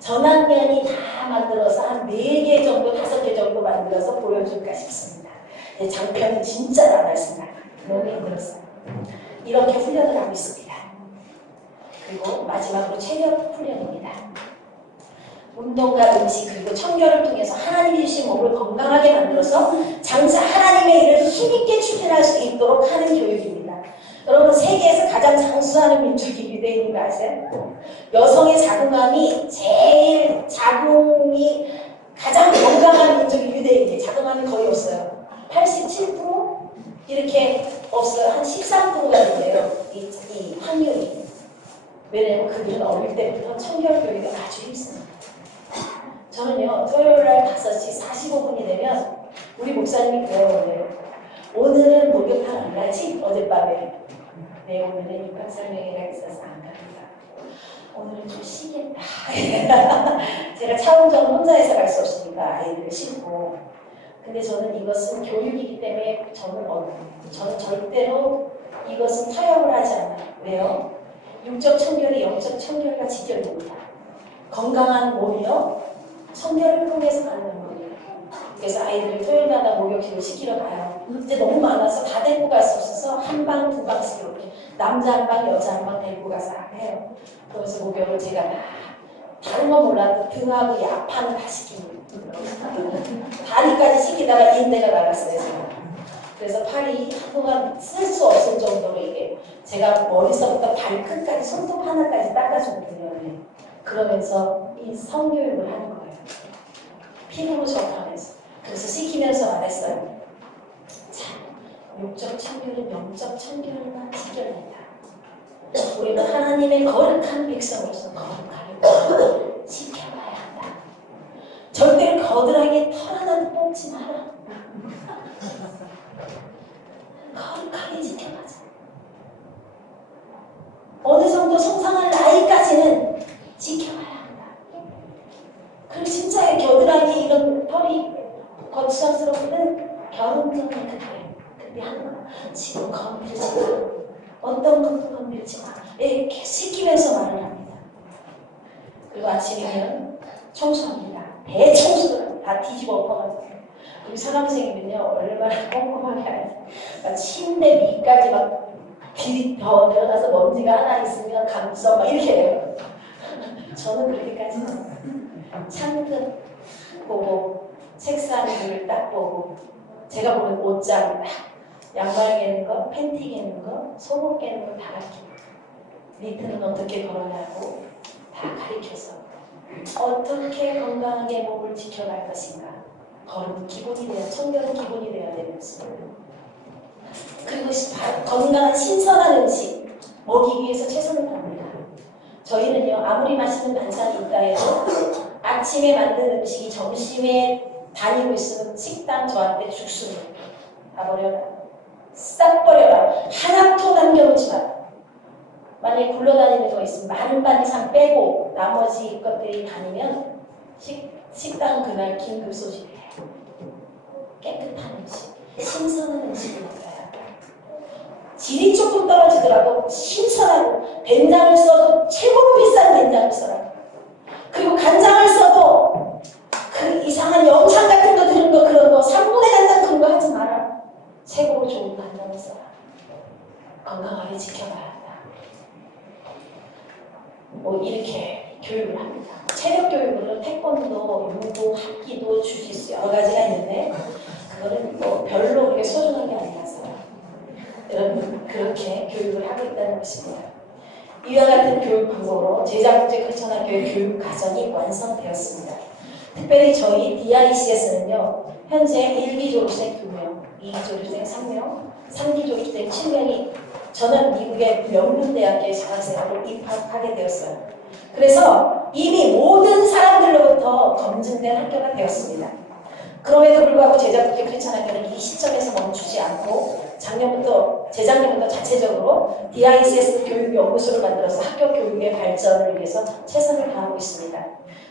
전학년이 다 만들어서 한 4개 정도, 5개 정도 만들어서 보여줄까 싶습니다. 장편은 진짜 안 할 생각. 너무 힘들었어요. 이렇게 훈련을 하고 있습니다. 그리고 마지막으로 체력 훈련입니다. 운동과 음식 그리고 청결을 통해서 하나님이 주신 몸을 건강하게 만들어서 장차 하나님의 일을 힘있게 추진할 수 있도록 하는 교육입니다. 여러분 세계에서 가장 장수하는 민족이 유대인인 거 아세요? 여성의 자궁암이 제일 자궁이 가장 건강한 민족이 유대인이에요. 자궁암이 거의 없어요. 87% 이렇게 없어요. 한 13%가 된대요. 이 확률이. 왜냐면 그들은 어릴 때부터 청결 교육을 아주 힘씁니다. 저는요, 토요일날 5시 45분이 되면 우리 목사님이 그래요. 오늘은 목욕탕 안 가지? 어젯밤에. 네, 오늘은 입학 설명회가 있어서 안 갑니다. 오늘은 좀 쉬겠다. 제가 차원전 혼자해서 갈 수 없으니까 아이들을 싣고. 근데 저는 이것은 교육이기 때문에 저는 절대로 이것은 타협을 하지 않아요. 왜요? 육적 청결이 영적 청결과 직결됩니다. 건강한 몸이요, 청결을 통해서 가는 거예요. 그래서 아이들을 토요일마다 목욕식을 시키러 가요. 이제 너무 많아서 다 데리고 갈 수 없어서 한 방, 두 방씩 이렇게 남자 한 방, 여자 한 방 데리고 가서 해요. 그래서 목욕을 제가 막 다른 건 몰라도 등하고 야판을 다 시킵니다. 다리까지 시키다가 인대가 나갔어요. 제가. 그래서 팔이 한동안 쓸 수 없을 정도로 이게 제가 머리서부터 발끝까지 손톱 하나까지 닦아주거든요. 그러면서 이 성교육을 하는 거예요. 피부로 접하면서. 그래서 시키면서 말했어요. 자, 육적 청결은 영적 청결과 직결된다. 우리는 하나님의 거룩한 백성으로서 거룩하게 지켜봐야 한다. 절대로 거들하게 털 하나도 뽑지 마라. 거룩하게 지켜가자. 어느 정도 성장할 나이까지는 지켜봐야 한다. 그리고 진짜 겨드랑이 이런 털이 거추장스러우면 결혼 전에 그때 하는 거야. 지금 건들지 마. 어떤 것도 건들지 마. 이렇게 시키면서 말을 합니다. 그리고 아침이면 청소합니다. 대청소를 다 뒤집어 엎어가지고. 우리 사감생이면요 얼마나 꼼꼼하게 하는지 침대 밑까지 막 들어가서 먼지가 하나 있으면 감싸 막 이렇게 해요. 저는 그렇게까지는 창틀 보고 책상 위를 딱 보고 제가 보는 옷장 딱 양말 개는 거, 팬티 개는 거, 속옷 개는 거 다 가르쳐요. 니트는 어떻게 걸어냐고 다 가르쳐서 어떻게 건강하게 몸을 지켜갈 것인가. 거룩은 기본이 돼야, 청결은 기본이 돼야 되는 것입니다. 그리고 건강한 신선한 음식 먹이기 위해서 최선을 다합니다. 저희는요 아무리 맛있는 반찬이 있다 해도 아침에 만든 음식이 점심에 다니고 있으면 식당 저한테 죽습니다. 다 버려라. 싹 버려라. 하나도 남겨놓지 마라. 만약에 굴러다니는 거 있으면 많은 반 이상 빼고 나머지 것들이 다니면 식당 그날 긴급 소집해요. 깨끗한 음식, 신선한 음식을 먹어야 한다. 질이 조금 떨어지더라도 신선하고 된장을 써도 최고로 비싼 된장을 써라. 그리고 간장을 써도 그 이상한 영상 같은 거 들은 거 그런 거 3분의 간장 그런 거 하지 마라. 최고로 좋은 간장을 써라. 건강하게 지켜봐야 한다. 뭐 이렇게 교육을 합니다. 체력 교육으로 태권도, 유도, 합기도, 주짓수 여러 가지가 있는데 그거는 뭐 별로 그렇게 소중한 게 아니라서 여러분 그렇게 교육을 하고 있다는 것입니다. 이와 같은 교육 방법으로 제자국제 크리스천학교의 교육 과정이 완성되었습니다. 특별히 저희 DICS는요 현재 1기 졸업생 2명, 2기 졸업생 3명, 3기 졸업생 7명이 저는 미국의 명문대학교에 장학생으로 입학하게 되었어요. 그래서 이미 모든 사람들로부터 검증된 학교가 되었습니다. 그럼에도 불구하고 제자국제 크리스천학교는 이 시점에서 멈추지 않고 재작년부터 자체적으로 DICS 교육연구소를 만들어서 학교 교육의 발전을 위해서 최선을 다하고 있습니다.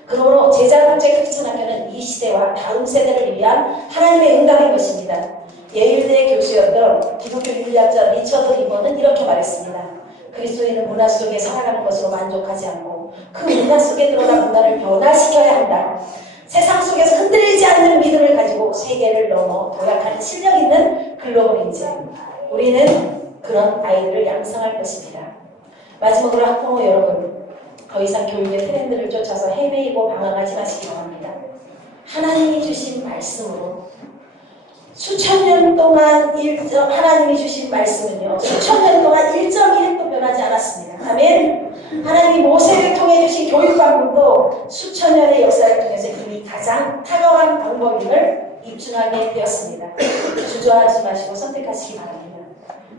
그러므로 제자국제 크리스천학교는 이 시대와 다음 세대를 위한 하나님의 응답인 것입니다. 예일대 교수였던 기독교 윤리학자 리처드 리버는 이렇게 말했습니다. 그리스도인은 문화 속에 살아가는 것으로 만족하지 않고 그 문화 속에 들어가 문화를 변화시켜야 한다. 세상 속에서 흔들리지 않는 믿음을 가지고 세계를 넘어 도약하는 실력 있는 글로벌 인재. 우리는 그런 아이들을 양성할 것입니다. 마지막으로 학부모 여러분, 더 이상 교육의 트렌드를 쫓아서 헤매이고 방황하지 마시기 바랍니다. 하나님이 주신 말씀으로 수천 년 동안 하나님이 주신 말씀은요 수천 년 동안 1.1도 변하지 않았습니다. 아멘. 하나님이 모세를 통해 주신 교육 방법도 수천 년의 역사를 통해서 이미 가장 탁월한 방법임을 입증하게 되었습니다. 주저하지 마시고 선택하시기 바랍니다.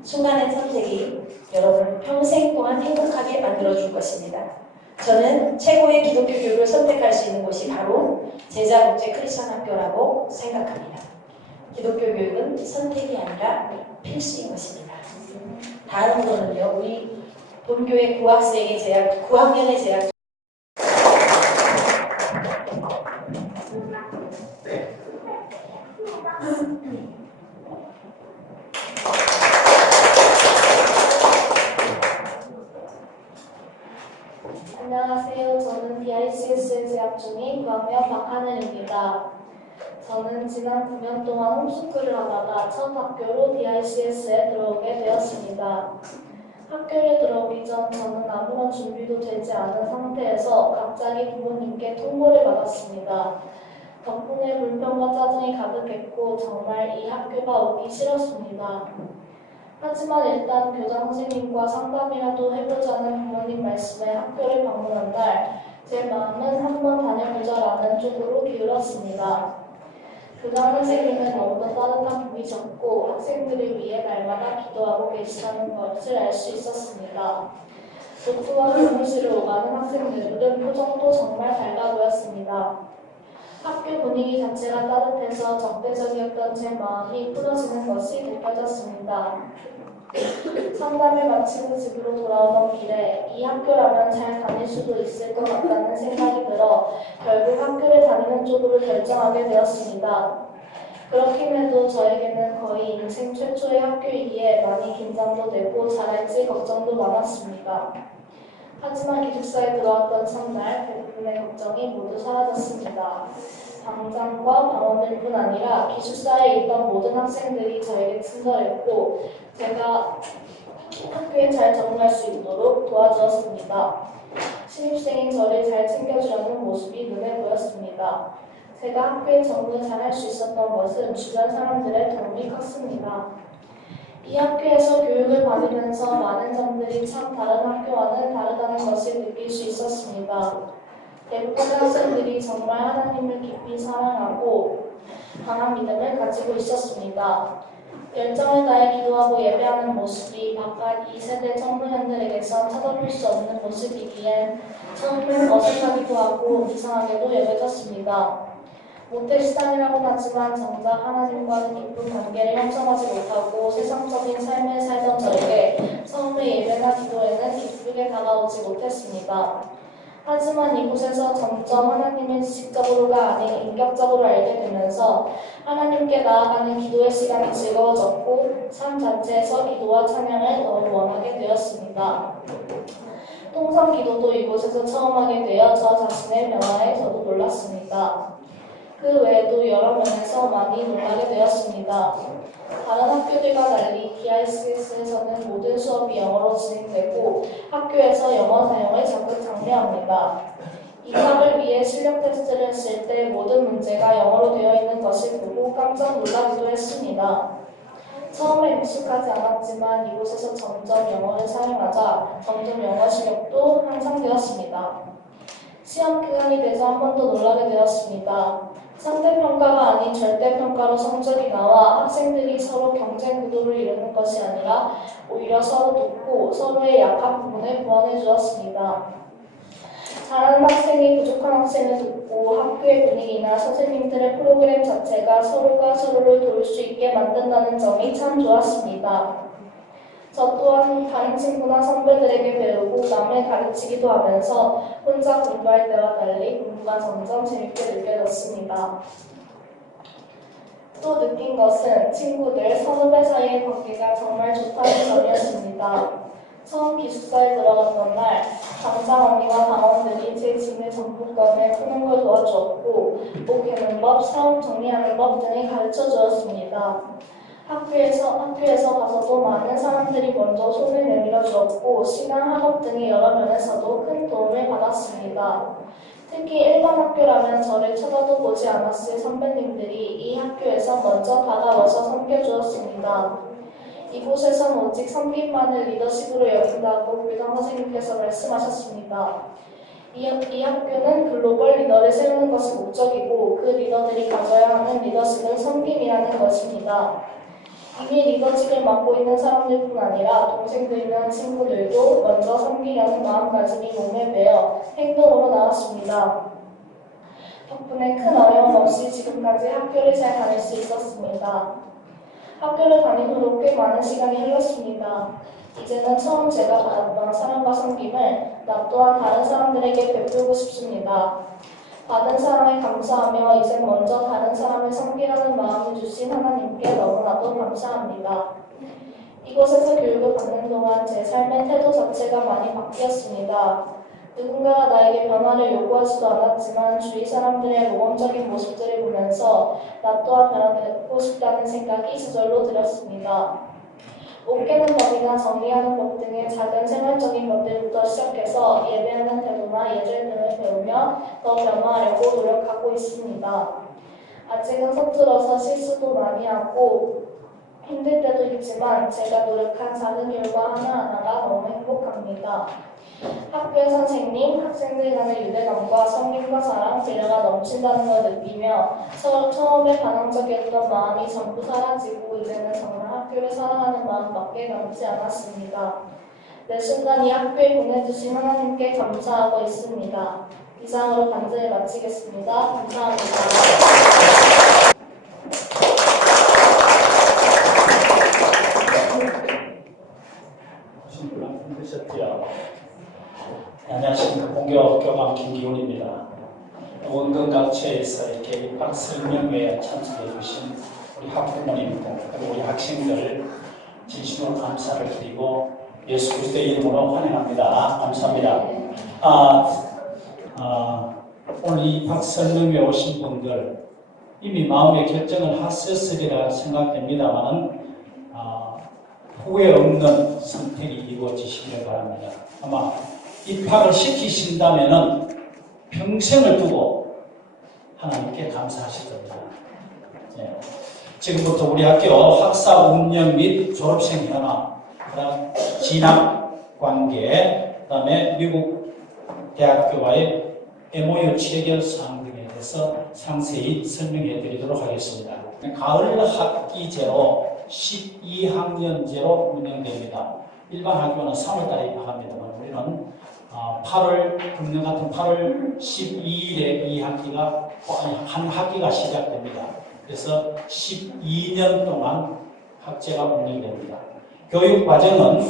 순간의 선택이 여러분을 평생 동안 행복하게 만들어줄 것입니다. 저는 최고의 기독교 교육을 선택할 수 있는 곳이 바로 제자국제 크리스천 학교라고 생각합니다. 기독교 교육은 선택이 아니라 필수인 것입니다. 다음 거는요, 우리 본교의 고학생의 제약, 9학년의 제약. 안녕하세요. 저는 BICS에 재학 중인 9학년 박하늘입니다. 저는 지난 9년 동안 홈스쿨을 하다가 첫 학교로 BICS에 들어오게 되었습니다. 학교에 들어오기 전 저는 아무런 준비도 되지 않은 상태에서 갑자기 부모님께 통보를 받았습니다. 덕분에 불평과 짜증이 가득했고 정말 이 학교가 오기 싫었습니다. 하지만 일단 교장 선생님과 상담이라도 해보자는 부모님 말씀에 학교를 방문한 날 제 마음은 한번 다녀보자라는 쪽으로 기울었습니다. 교장 선생님은 너무도 따뜻한 분이셨고 학생들을 위해 날마다 기도하고 계시다는 것을 알 수 있었습니다. 노트와 교무실을 오가는 학생들은 표정도 정말 밝아 보였습니다. 학교 분위기 자체가 따뜻해서 적대적이었던 제 마음이 풀어지는 것이 느껴졌습니다. 상담을 마치고 집으로 돌아오던 길에 이 학교라면 잘 다닐 수도 있을 것 같다는 생각이 들어 결국 학교를 다니는 쪽으로 결정하게 되었습니다. 그렇긴 해도 저에게는 거의 인생 최초의 학교이기에 많이 긴장도 되고 잘할지 걱정도 많았습니다. 하지만 기숙사에 들어왔던 첫날 대부분의 걱정이 모두 사라졌습니다. 방장과 방원들뿐 아니라 기숙사에 있던 모든 학생들이 저에게 친절했고 제가 학교에 잘 적응할 수 있도록 도와주었습니다. 신입생인 저를 잘 챙겨주려는 모습이 눈에 보였습니다. 제가 학교에 적응을 잘 할 수 있었던 것은 주변 사람들의 도움이 컸습니다. 이 학교에서 교육을 받으면서 많은 점들이 참 다른 학교와는 다르다는 것을 느낄 수 있었습니다. 대부분의 학생들이 정말 하나님을 깊이 사랑하고 강한 믿음을 가지고 있었습니다. 열정을 다해 기도하고 예배하는 모습이 바깥 2세대 청소년들에게서 찾아볼 수 없는 모습이기에 처음엔 어색하기도 하고 이상하게도 여겨졌습니다. 모태신앙이라고는 하지만 정작 하나님과는 깊은 관계를 형성하지 못하고 세상적인 삶을 살던 저에게 처음에 예배나 기도에는 기쁘게 다가오지 못했습니다. 하지만 이곳에서 점점 하나님을 지식적으로가 아닌 인격적으로 알게 되면서 하나님께 나아가는 기도의 시간이 즐거워졌고 삶 자체에서 기도와 찬양을 너무 원하게 되었습니다. 통성 기도도 이곳에서 처음 하게 되어 저 자신의 변화에 저도 놀랐습니다. 그 외에도 여러 면에서 많이 놀라게 되었습니다. 다른 학교들과 달리 BICS에서는 모든 수업이 영어로 진행되고 학교에서 영어 사용을 적극 장려합니다. 입학을 위해 실력 테스트를 했을 때 모든 문제가 영어로 되어 있는 것을 보고 깜짝 놀라기도 했습니다. 처음에 익숙하지 않았지만 이곳에서 점점 영어를 사용하자 점점 영어 실력도 향상되었습니다. 시험 기간이 돼서 한 번 더 놀라게 되었습니다. 상대평가가 아닌 절대평가로 성적이 나와 학생들이 서로 경쟁 구도를 이루는 것이 아니라 오히려 서로 돕고 서로의 약한 부분을 보완해 주었습니다. 잘하는 학생이 부족한 학생을 돕고 학교의 분위기나 선생님들의 프로그램 자체가 서로가 서로를 도울 수 있게 만든다는 점이 참 좋았습니다. 저 또한 다른 친구나 선배들에게 배우고 남을 가르치기도 하면서 혼자 공부할 때와 달리 공부가 점점 재밌게 느껴졌습니다. 또 느낀 것은 친구들, 선후배 사이의 관계가 정말 좋다는 점이었습니다. 처음 기숙사에 들어갔던 날 방장 언니와 방원들이 제 짐을 전부권을 푸는 걸 도와주었고 목 개는 법, 사업 정리하는 법 등을 가르쳐 주었습니다. 학교에서 가서도 많은 사람들이 먼저 손을 내밀어 주었고 시간, 학업 등의 여러 면에서도 큰 도움을 받았습니다. 특히 일반 학교라면 저를 쳐다도 보지 않았을 선배님들이 이 학교에서 먼저 다가와서 섬겨주었습니다. 이곳에선 오직 섬김만을 리더십으로 여긴다고 교장 선생님께서 말씀하셨습니다. 이 학교는 글로벌 리더를 세우는 것이 목적이고 그 리더들이 가져야 하는 리더십은 섬김이라는 것입니다. 이미 리더직을 맡고 있는 사람들뿐 아니라 동생들이나 친구들도 먼저 섬기려는 마음가짐이 몸에 배어 행동으로 나왔습니다. 덕분에 큰 어려움 없이 지금까지 학교를 잘 다닐 수 있었습니다. 학교를 다니도록 꽤 많은 시간이 흘렀습니다. 이제는 처음 제가 받았던 사랑과 섬김을 나 또한 다른 사람들에게 베풀고 싶습니다. 받은 사랑에 감사하며 이제 먼저 다른 사람을 섬기라는 마음을 주신 하나님께 너무나도 감사합니다. 이곳에서 교육을 받는 동안 제 삶의 태도 자체가 많이 바뀌었습니다. 누군가가 나에게 변화를 요구하지도 않았지만 주위 사람들의 모범적인 모습들을 보면서 나 또한 변화되고 싶다는 생각이 저절로 들었습니다. 옷 깨는 법이나 정리하는 법 등의 작은 생활적인 것들부터 시작해서 예배하는 태도나 예절 등을 배우며 더 변화하려고 노력하고 있습니다. 아직은 서툴어서 실수도 많이 하고 힘들 때도 있지만 제가 노력한 작은 결과 하나하나가 너무 행복합니다. 학교의 선생님, 학생들 간의 유대감과 섬김과 사랑, 배려가 넘친다는 걸 느끼며 처음에 반항적이었던 마음이 전부 사라지고 이제는 정말 학교를 사랑하는 마음밖에 남지 않았습니다. 매 순간 이 학교에 보내주신 하나님께 감사하고 있습니다. 이상으로 간증을 마치겠습니다. 감사합니다. 힘드셨지요? 안녕하십니까. 공교 교감 김기훈입니다. 원근각처에서 이렇게 입학 설명회에 참석해 주신 우리 학부모님들 그리고 우리 학생들 진심으로 감사를 드리고 예수 그리스도의 이름으로 환영합니다. 감사합니다. 오늘 입학 설명회에 오신 분들 이미 마음의 결정을 하셨으리라 생각됩니다만은 후회 없는 선택이 이루어지시길 바랍니다. 아마 입학을 시키신다면은 평생을 두고 하나님께 감사하실 겁니다. 네. 지금부터 우리 학교 학사 운영 및 졸업생 현황, 그다음 진학 관계, 그다음에 미국 대학교와의 MOU 체결 사항 등에 대해서 상세히 설명해 드리도록 하겠습니다. 가을 학기제로 12학년제로 운영됩니다. 일반 학교는 3월달에 입학합니다만 우리는 8월 금년 같은 8월 12일에 한 학기가 시작됩니다. 그래서 12년 동안 학제가 운영됩니다. 교육 과정은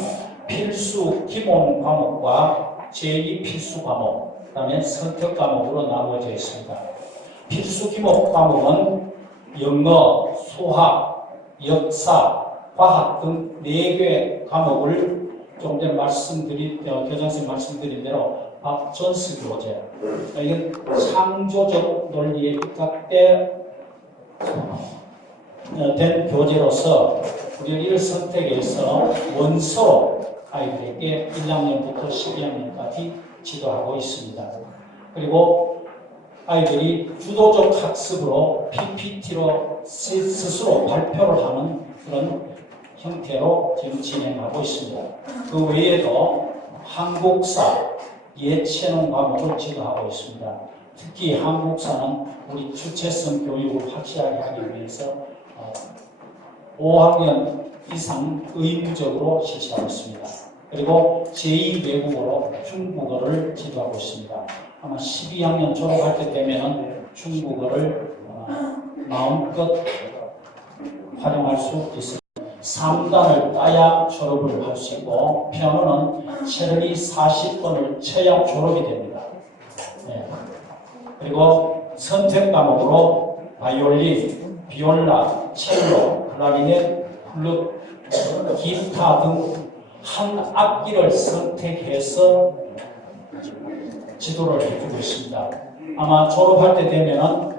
필수 기본 과목과 제2 필수 과목, 그다음에 선택 과목으로 나누어져 있습니다. 필수 기본 과목은 영어, 수학, 역사, 과학 등 4개 과목을 조금 전에 교장선생님 말씀드린 대로 박존스 교재, 이건 창조적 논리에 입각된 교재로서 우리가 이를 선택해서 원서로 아이들에게 1학년부터 12학년까지 지도하고 있습니다. 그리고 아이들이 주도적 학습으로 PPT로 스스로 발표를 하는 그런 형태로 지금 진행하고 있습니다. 그 외에도 한국사, 예체능 과목을 지도하고 있습니다. 특히 한국사는 우리 주체성 교육을 확실하게 하기 위해서 5학년 이상 의무적으로 실시하고 있습니다. 그리고 제2 외국어로 중국어를 지도하고 있습니다. 아마 12학년 졸업할 때 되면 중국어를 마음껏 활용할 수 있습니다. 3단을 따야 졸업을 할 수 있고 피아노는 체력이 40번을 쳐야 졸업이 됩니다. 네. 그리고 선택 과목으로 바이올린, 비올라, 첼로, 클라리넷, 플룻, 기타 등 한 악기를 선택해서 지도를 해주고 있습니다. 아마 졸업할 때 되면은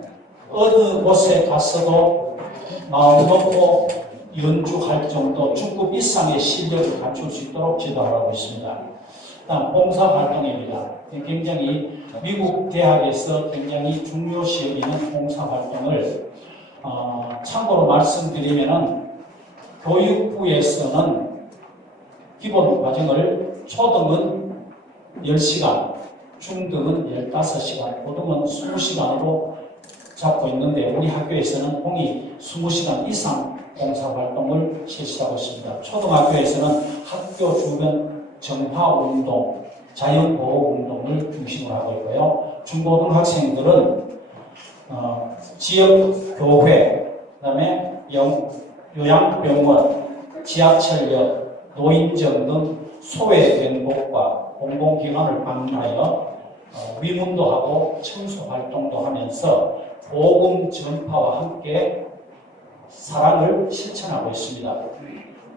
어느 곳에 가서도 마음 놓고 연주할 정도 중급 이상의 실력을 갖출 수 있도록 지도하고 있습니다. 다음 봉사활동입니다. 굉장히 미국 대학에서 굉장히 중요시 여기는 봉사활동을 참고로 말씀드리면은 교육부에서는 기본 과정을 초등은 10시간, 중등은 15시간, 고등은 20시간으로 잡고 있는데 우리 학교에서는 공이 20시간 이상 봉사활동을 실시하고 있습니다. 초등학교에서는 학교 주변 정화운동, 자연보호운동을 중심으로 하고 있고요. 중고등학생들은 지역 교회, 그다음에 요양병원, 지하철역, 노인정 등 소외된 곳과 공공기관을 방문하여 위문도 하고 청소 활동도 하면서 복음 전파와 함께 사랑을 실천하고 있습니다.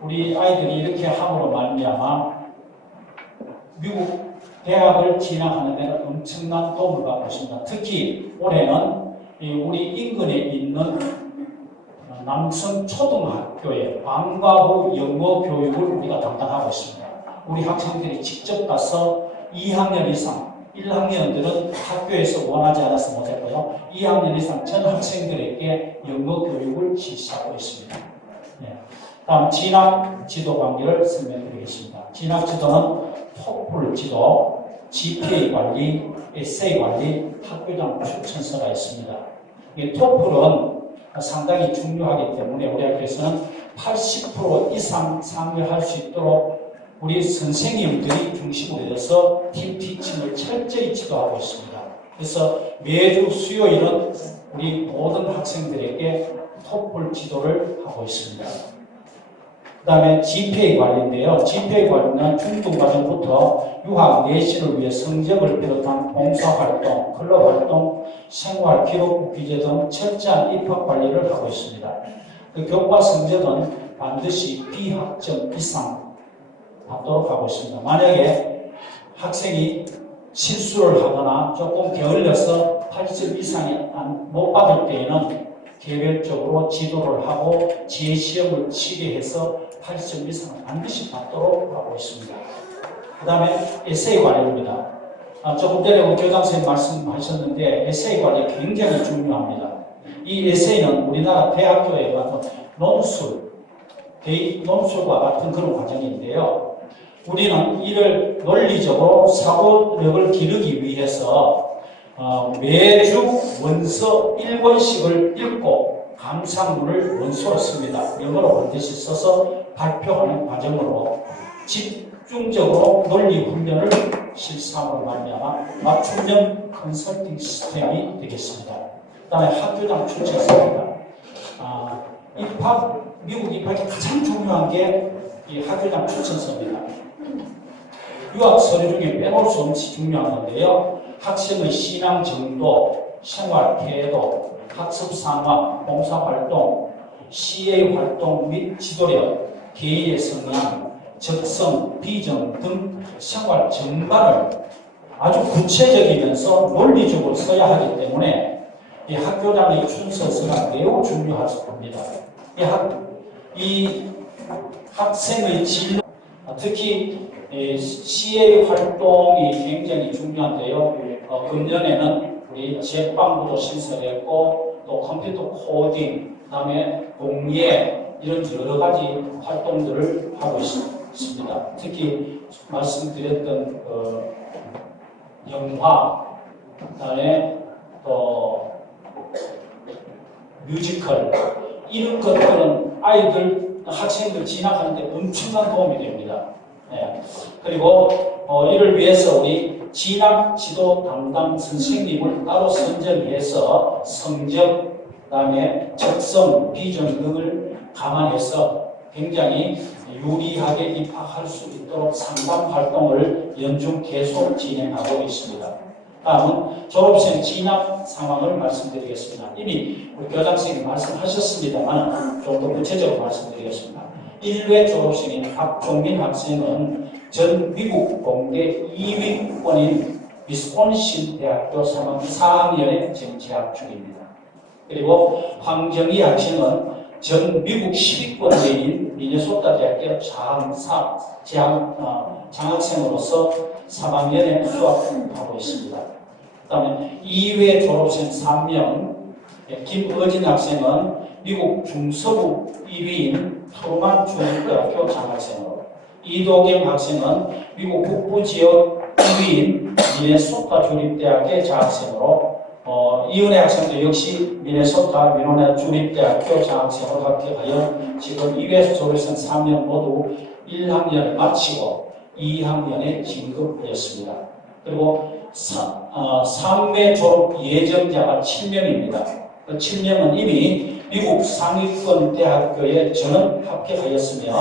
우리 아이들이 이렇게 함으로 말미암아 미국 대학을 진학하는 데는 엄청난 도움을 받고 있습니다. 특히 올해는 우리 인근에 있는 남성 초등학교의 방과 후 영어 교육을 우리가 담당하고 있습니다. 우리 학생들이 직접 가서 2학년 이상, 1학년들은 학교에서 원하지 않아서 못했고요. 2학년 이상 전 학생들에게 영어 교육을 실시하고 있습니다. 네. 다음 진학 지도 관계를 설명드리겠습니다. 진학 지도는 토플 지도, GPA 관리, 에세이 관리, 학교장 추천서가 있습니다. 이 토플은 상당히 중요하기 때문에 우리 학교에서는 80% 이상 상회할 수 있도록 우리 선생님들이 중심으로 해서 팀 티칭을 철저히 지도하고 있습니다. 그래서 매주 수요일은 우리 모든 학생들에게 토플 지도를 하고 있습니다. 그 다음에 GPA 관리인데요. GPA 관리는 중등과정부터 유학 내신을 위해 성적을 비롯한 봉사활동, 클럽활동, 생활, 기록, 기재 등 철저한 입학 관리를 하고 있습니다. 그 교과 성적은 반드시 B학점 이상 받도록 하고 있습니다. 만약에 학생이 실수를 하거나 조금 게을려서 80점 이상이 못 받을 때에는 개별적으로 지도를 하고 재시험을 치게 해서 80점 이상을 반드시 받도록 하고 있습니다. 그 다음에 에세이 관리입니다. 조금 전에 우리 교장 선생님 말씀하셨는데 에세이 관리 굉장히 중요합니다. 이 에세이는 우리나라 대학교에 가서 논술과 같은 그런 과정인데요. 우리는 이를 논리적으로 사고력을 기르기 위해서 매주 원서 1권씩을 읽고 감상문을 원서로 씁니다. 영어로 반드시 써서 발표하는 과정으로 집중적으로 논리 훈련을 실시함으로 말미암아 맞춤형 컨설팅 시스템이 되겠습니다. 그 다음에 학교장 추천서입니다. 미국 입학에 가장 중요한 게 이 학교장 추천서입니다. 유학 서류 중에 빼놓을 수 없이 중요한 건데요. 학생의 신앙 정도, 생활 태도, 학습 상황, 봉사활동, CA 활동 및 지도력, 개인의 성향, 적성, 비전 등 생활 전반을 아주 구체적이면서 논리적으로 써야 하기 때문에 이 학교장의 추천서가 매우 중요합니다. 이 학생의 질, 특히 CA 활동이 굉장히 중요한데요. 금년에는 우리 제빵부도 신설했고 또 컴퓨터 코딩, 그다음에 공예 이런 여러 가지 활동들을 하고 있습니다. 특히 말씀드렸던 영화, 그다음에 또 뮤지컬 이런 것들은 학생들 진학하는데 엄청난 도움이 됩니다. 네. 그리고 이를 위해서 우리 진학 지도 담당 선생님을 따로 선정해서 성적, 그다음에 적성, 비전 등을 감안해서 굉장히 유리하게 입학할 수 있도록 상담 활동을 연중 계속 진행하고 있습니다. 다음은 졸업생 진학 상황을 말씀드리겠습니다. 이미 우리 교장선생님이 말씀하셨습니다만 좀 더 구체적으로 말씀드리겠습니다. 1회 졸업생인 박종민 학생은 전 미국 공대 2위권인 위스콘신 대학교 4학년에 지금 재학 중입니다. 그리고 황정희 학생은 전 미국 10위권대인 미네소타 대학교 장학생으로서 3학년에 수학하고 있습니다. 그 다음에 2회 졸업생 3명, 김어진 학생은 미국 중서부 1위인 트루만 중앙대학교 장학생으로, 이도경 학생은 미국 북부지역 1위인 미네소타 주립대학의 장학생으로, 이은혜 학생도 역시 미네소타 미노나 주립대학교 장학생으로 합격하여 지금 2회 졸업생 3명 모두 1학년을 마치고 2학년에 진급되었습니다. 그리고 3회 졸업 예정자가 7명입니다. 그 7명은 이미 미국 상위권 대학교에 전원 합격하였으며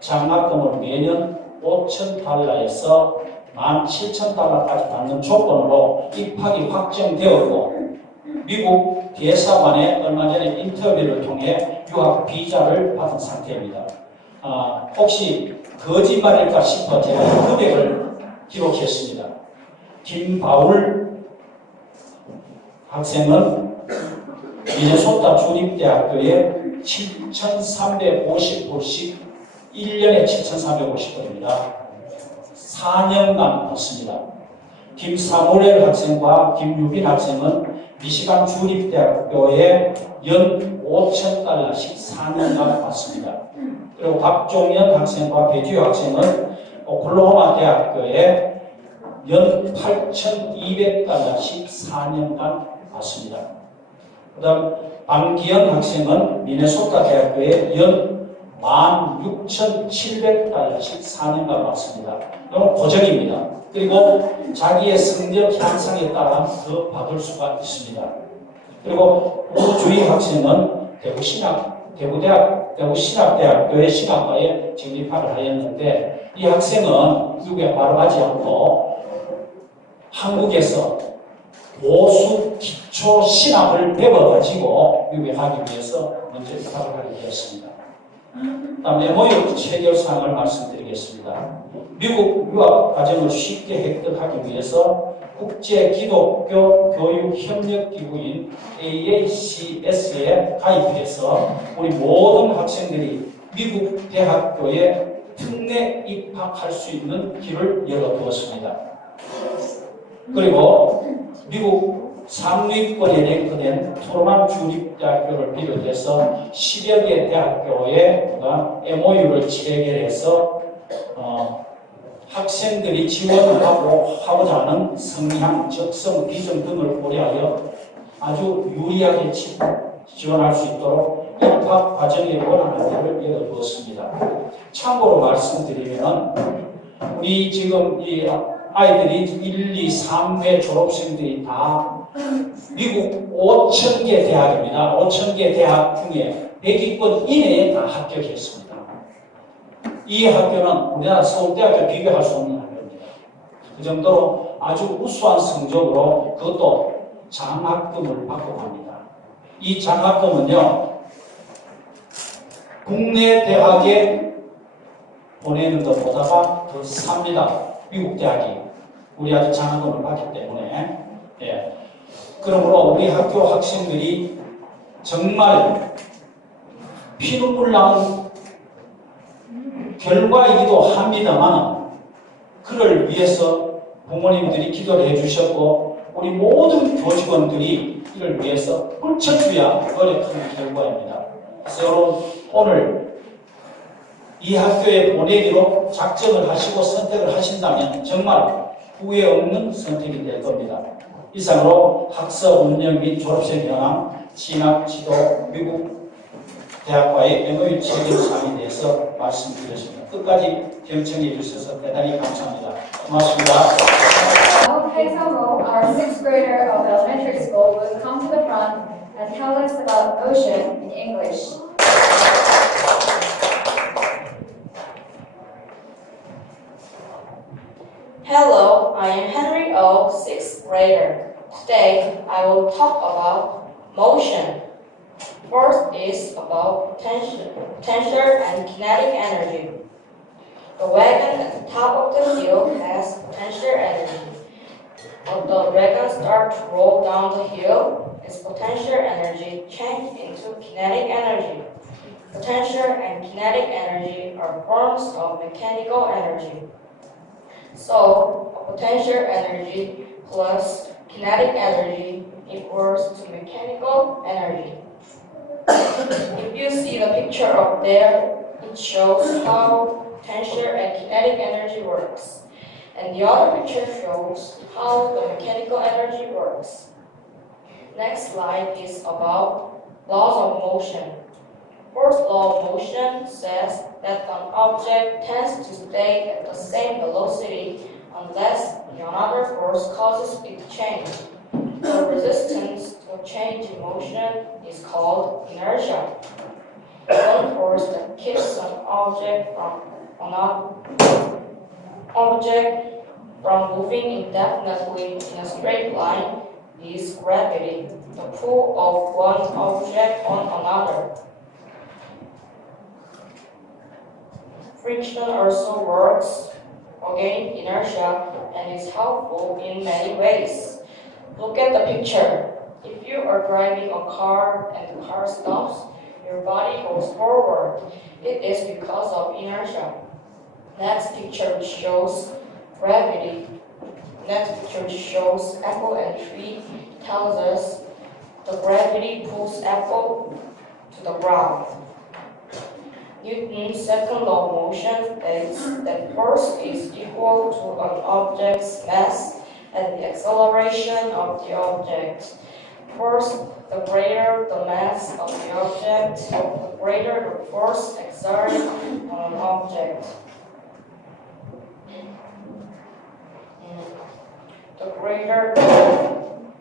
장학금을 매년 $5,000에서 $17,000까지 받는 조건으로 입학이 확정되었고 미국 대사관에 얼마 전에 인터뷰를 통해 유학 비자를 받은 상태입니다. 혹시 거짓말일까 싶어 제가 금액을 기록했습니다. 김바울 학생은 미네소타 주립대학교에 7,350불씩 1년에 7,350불입니다. 4년간 받습니다. 김사무엘 학생과 김유빈 학생은 미시간 주립대학교에 연 $5,000씩 4년간 받습니다. 그리고 박종현 학생과 배지효 학생은 오클라호마 대학교에 연 $8,200씩 4년간 받습니다. 그 다음 방기현 학생은 미네소타 대학교에 연 $16,700씩 4년간 받습니다. 이건 고정입니다. 그리고 자기의 성적 향상에 따라 더 받을 수가 있습니다. 그리고 우주희 학생은 대구신학대학교의 신학과에 진입학을 하였는데 이 학생은 미국에 바로 가지 않고 한국에서 보수 기초 신학을 배워가지고 미국에 가기 위해서 먼저 입학을 하게 되었습니다. 다음 MOU 체결사항을 말씀드리겠습니다. 미국 유학 과정을 쉽게 획득하기 위해서 국제 기독교 교육 협력 기구인 AACS에 가입해서 우리 모든 학생들이 미국 대학교에 특례 입학할 수 있는 길을 열어두었습니다. 그리고 미국 상위권에 랭크된 트루만 주립대학교를 비롯해서 10여 개 대학교에 MOU를 체결해서 학생들이 지원하고자 하는 성향, 적성, 비전 등을 고려하여 아주 유리하게 지원할 수 있도록 입학 과정에 원하는 대로 열어두었습니다. 참고로 말씀드리면 우리 지금 이 아이들이 1, 2, 3회 졸업생들이 다 미국 5,000개 대학입니다. 5,000개 대학 중에 100위권 이내에 다 합격했습니다. 이 학교는 우리나라 서울대학교 비교할 수 없는 학교입니다. 그 정도로 아주 우수한 성적으로 그것도 장학금을 받고 갑니다. 이 장학금은요, 국내 대학에 보내는 것보다가 더 쌉니다. 미국 대학이 우리 아들 장학금을 받기 때문에. 예. 그러므로 우리 학교 학생들이 정말 피눈물 나는 결과이기도 합니다만 그를 위해서 부모님들이 기도를 해주셨고 우리 모든 교직원들이 이를 위해서 펼쳐줘야 노력하는 결과입니다. 그래서 여러분 오늘 이 학교에 보내기로 작정을 하시고 선택을 하신다면 정말 후회 없는 선택이 될 겁니다. 이상으로 학서 운영 및 졸업생 현황, 진학, 지도, 미국 대학과의 MOU 체결 사항에 대해서 말씀드렸습니다. 끝까지 경청해 주셔서 대단히 감사합니다. 고맙습니다. Now, Hae-Sung-mo, our 6th grader of elementary school, will come to the front and tell us about ocean in English. Hello, I am Henry O, 6th grader. Today, I will talk about motion. First is about potential and kinetic energy. The wagon at the top of the hill has potential energy. When the wagon starts to roll down the hill, its potential energy changes into kinetic energy. Potential and kinetic energy are forms of mechanical energy. So, potential energy plus kinetic energy equals to mechanical energy. If you see the picture up there, it shows how potential and kinetic energy works. And the other picture shows how the mechanical energy works. Next slide is about laws of motion. First law of motion says that an object tends to stay at the same velocity unless another force causes it to change. The resistance to a change in motion is called inertia. One force that keeps an object from moving indefinitely in a straight line is gravity, the pull of one object on another. Friction also works against inertia and is helpful in many ways. Look at the picture. If you are driving a car and the car stops, your body goes forward. It is because of inertia. Next picture shows gravity. Next picture shows apple and tree. Tells us the gravity pulls apple to the ground. Newton's second law of motion states that force is equal to an object's mass and the acceleration of the object. First, the greater the mass of the object, the greater the force exerted on an object.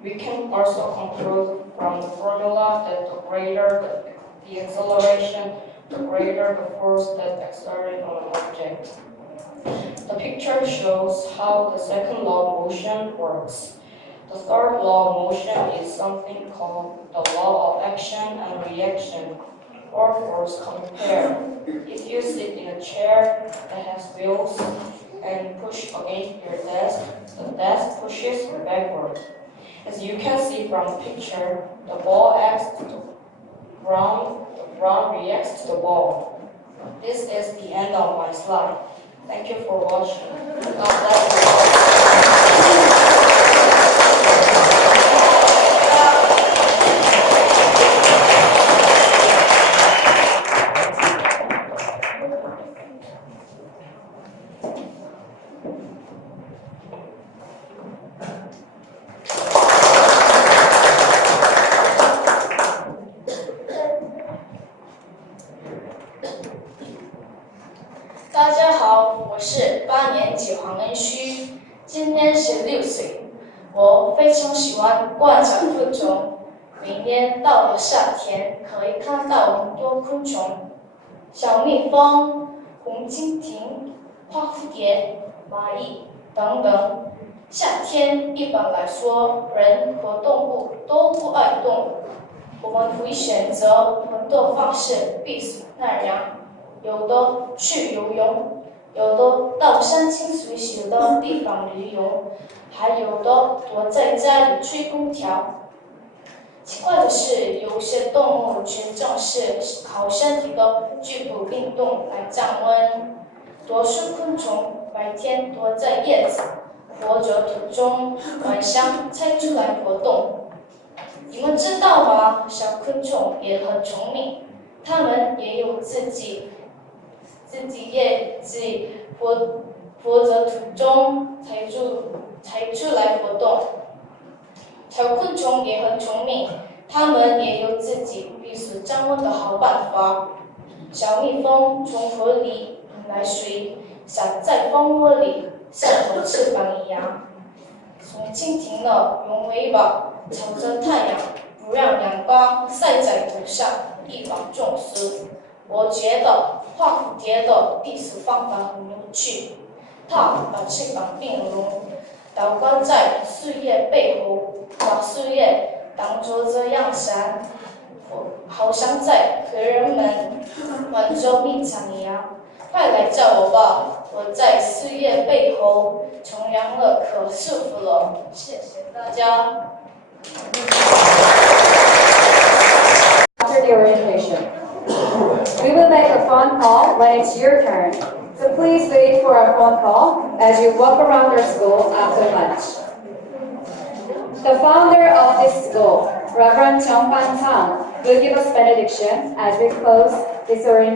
We can also conclude from the formula that the greater the acceleration, the greater the force that exerted on an object. The picture shows how the second law of motion works. The third law of motion is something called the law of action and reaction, or force compare. If you sit in a chair that has wheels and push against your desk, the desk pushes backward. As you can see from the picture, the ball acts to the ground, the ground reacts to the ball. This is the end of my slide. Thank you for watching. God bless you.大家好，我是8年级黄恩旭，今年16岁。我非常喜欢观察昆虫，每年到了夏天可以看到很多昆虫，小蜜蜂、红蜻蜓、花蝴蝶、蚂蚁等等。夏天一般来说，人和动物都不爱动，我们会选择很多方式避暑纳凉。有的去游泳，有的到山清水秀的地方旅游，还有的躲在家里吹空调。奇怪的是，有些动物却正是靠身体的局部运动来降温。多数昆虫白天躲在叶子或者土中，晚上才出来活动。你们知道吗？小昆虫也很聪明，它们也有自己叶子或者土中才出来活动。小昆虫也很聪明，它们也有自己避暑降温的好办法。小蜜蜂从河里引来水，撒在蜂窝里，像和翅膀一样。红蜻蜓呢，用尾巴朝着太阳，不让阳光晒在头上，以防中暑。我觉得花蝴蝶的避暑方法很有趣，它把翅膀并拢，倒挂在树叶背后，把树叶当作遮阳伞，好像在和人们玩捉迷藏一样。快来找我吧，我在树叶背后冲凉了，可舒服了。谢谢大家。After the orientation, we will make a phone call when it's your turn. So please wait for a phone call as you walk around our school after lunch. The founder of this school, Reverend Chung Pan Tang, will give us benediction as we close this orientation.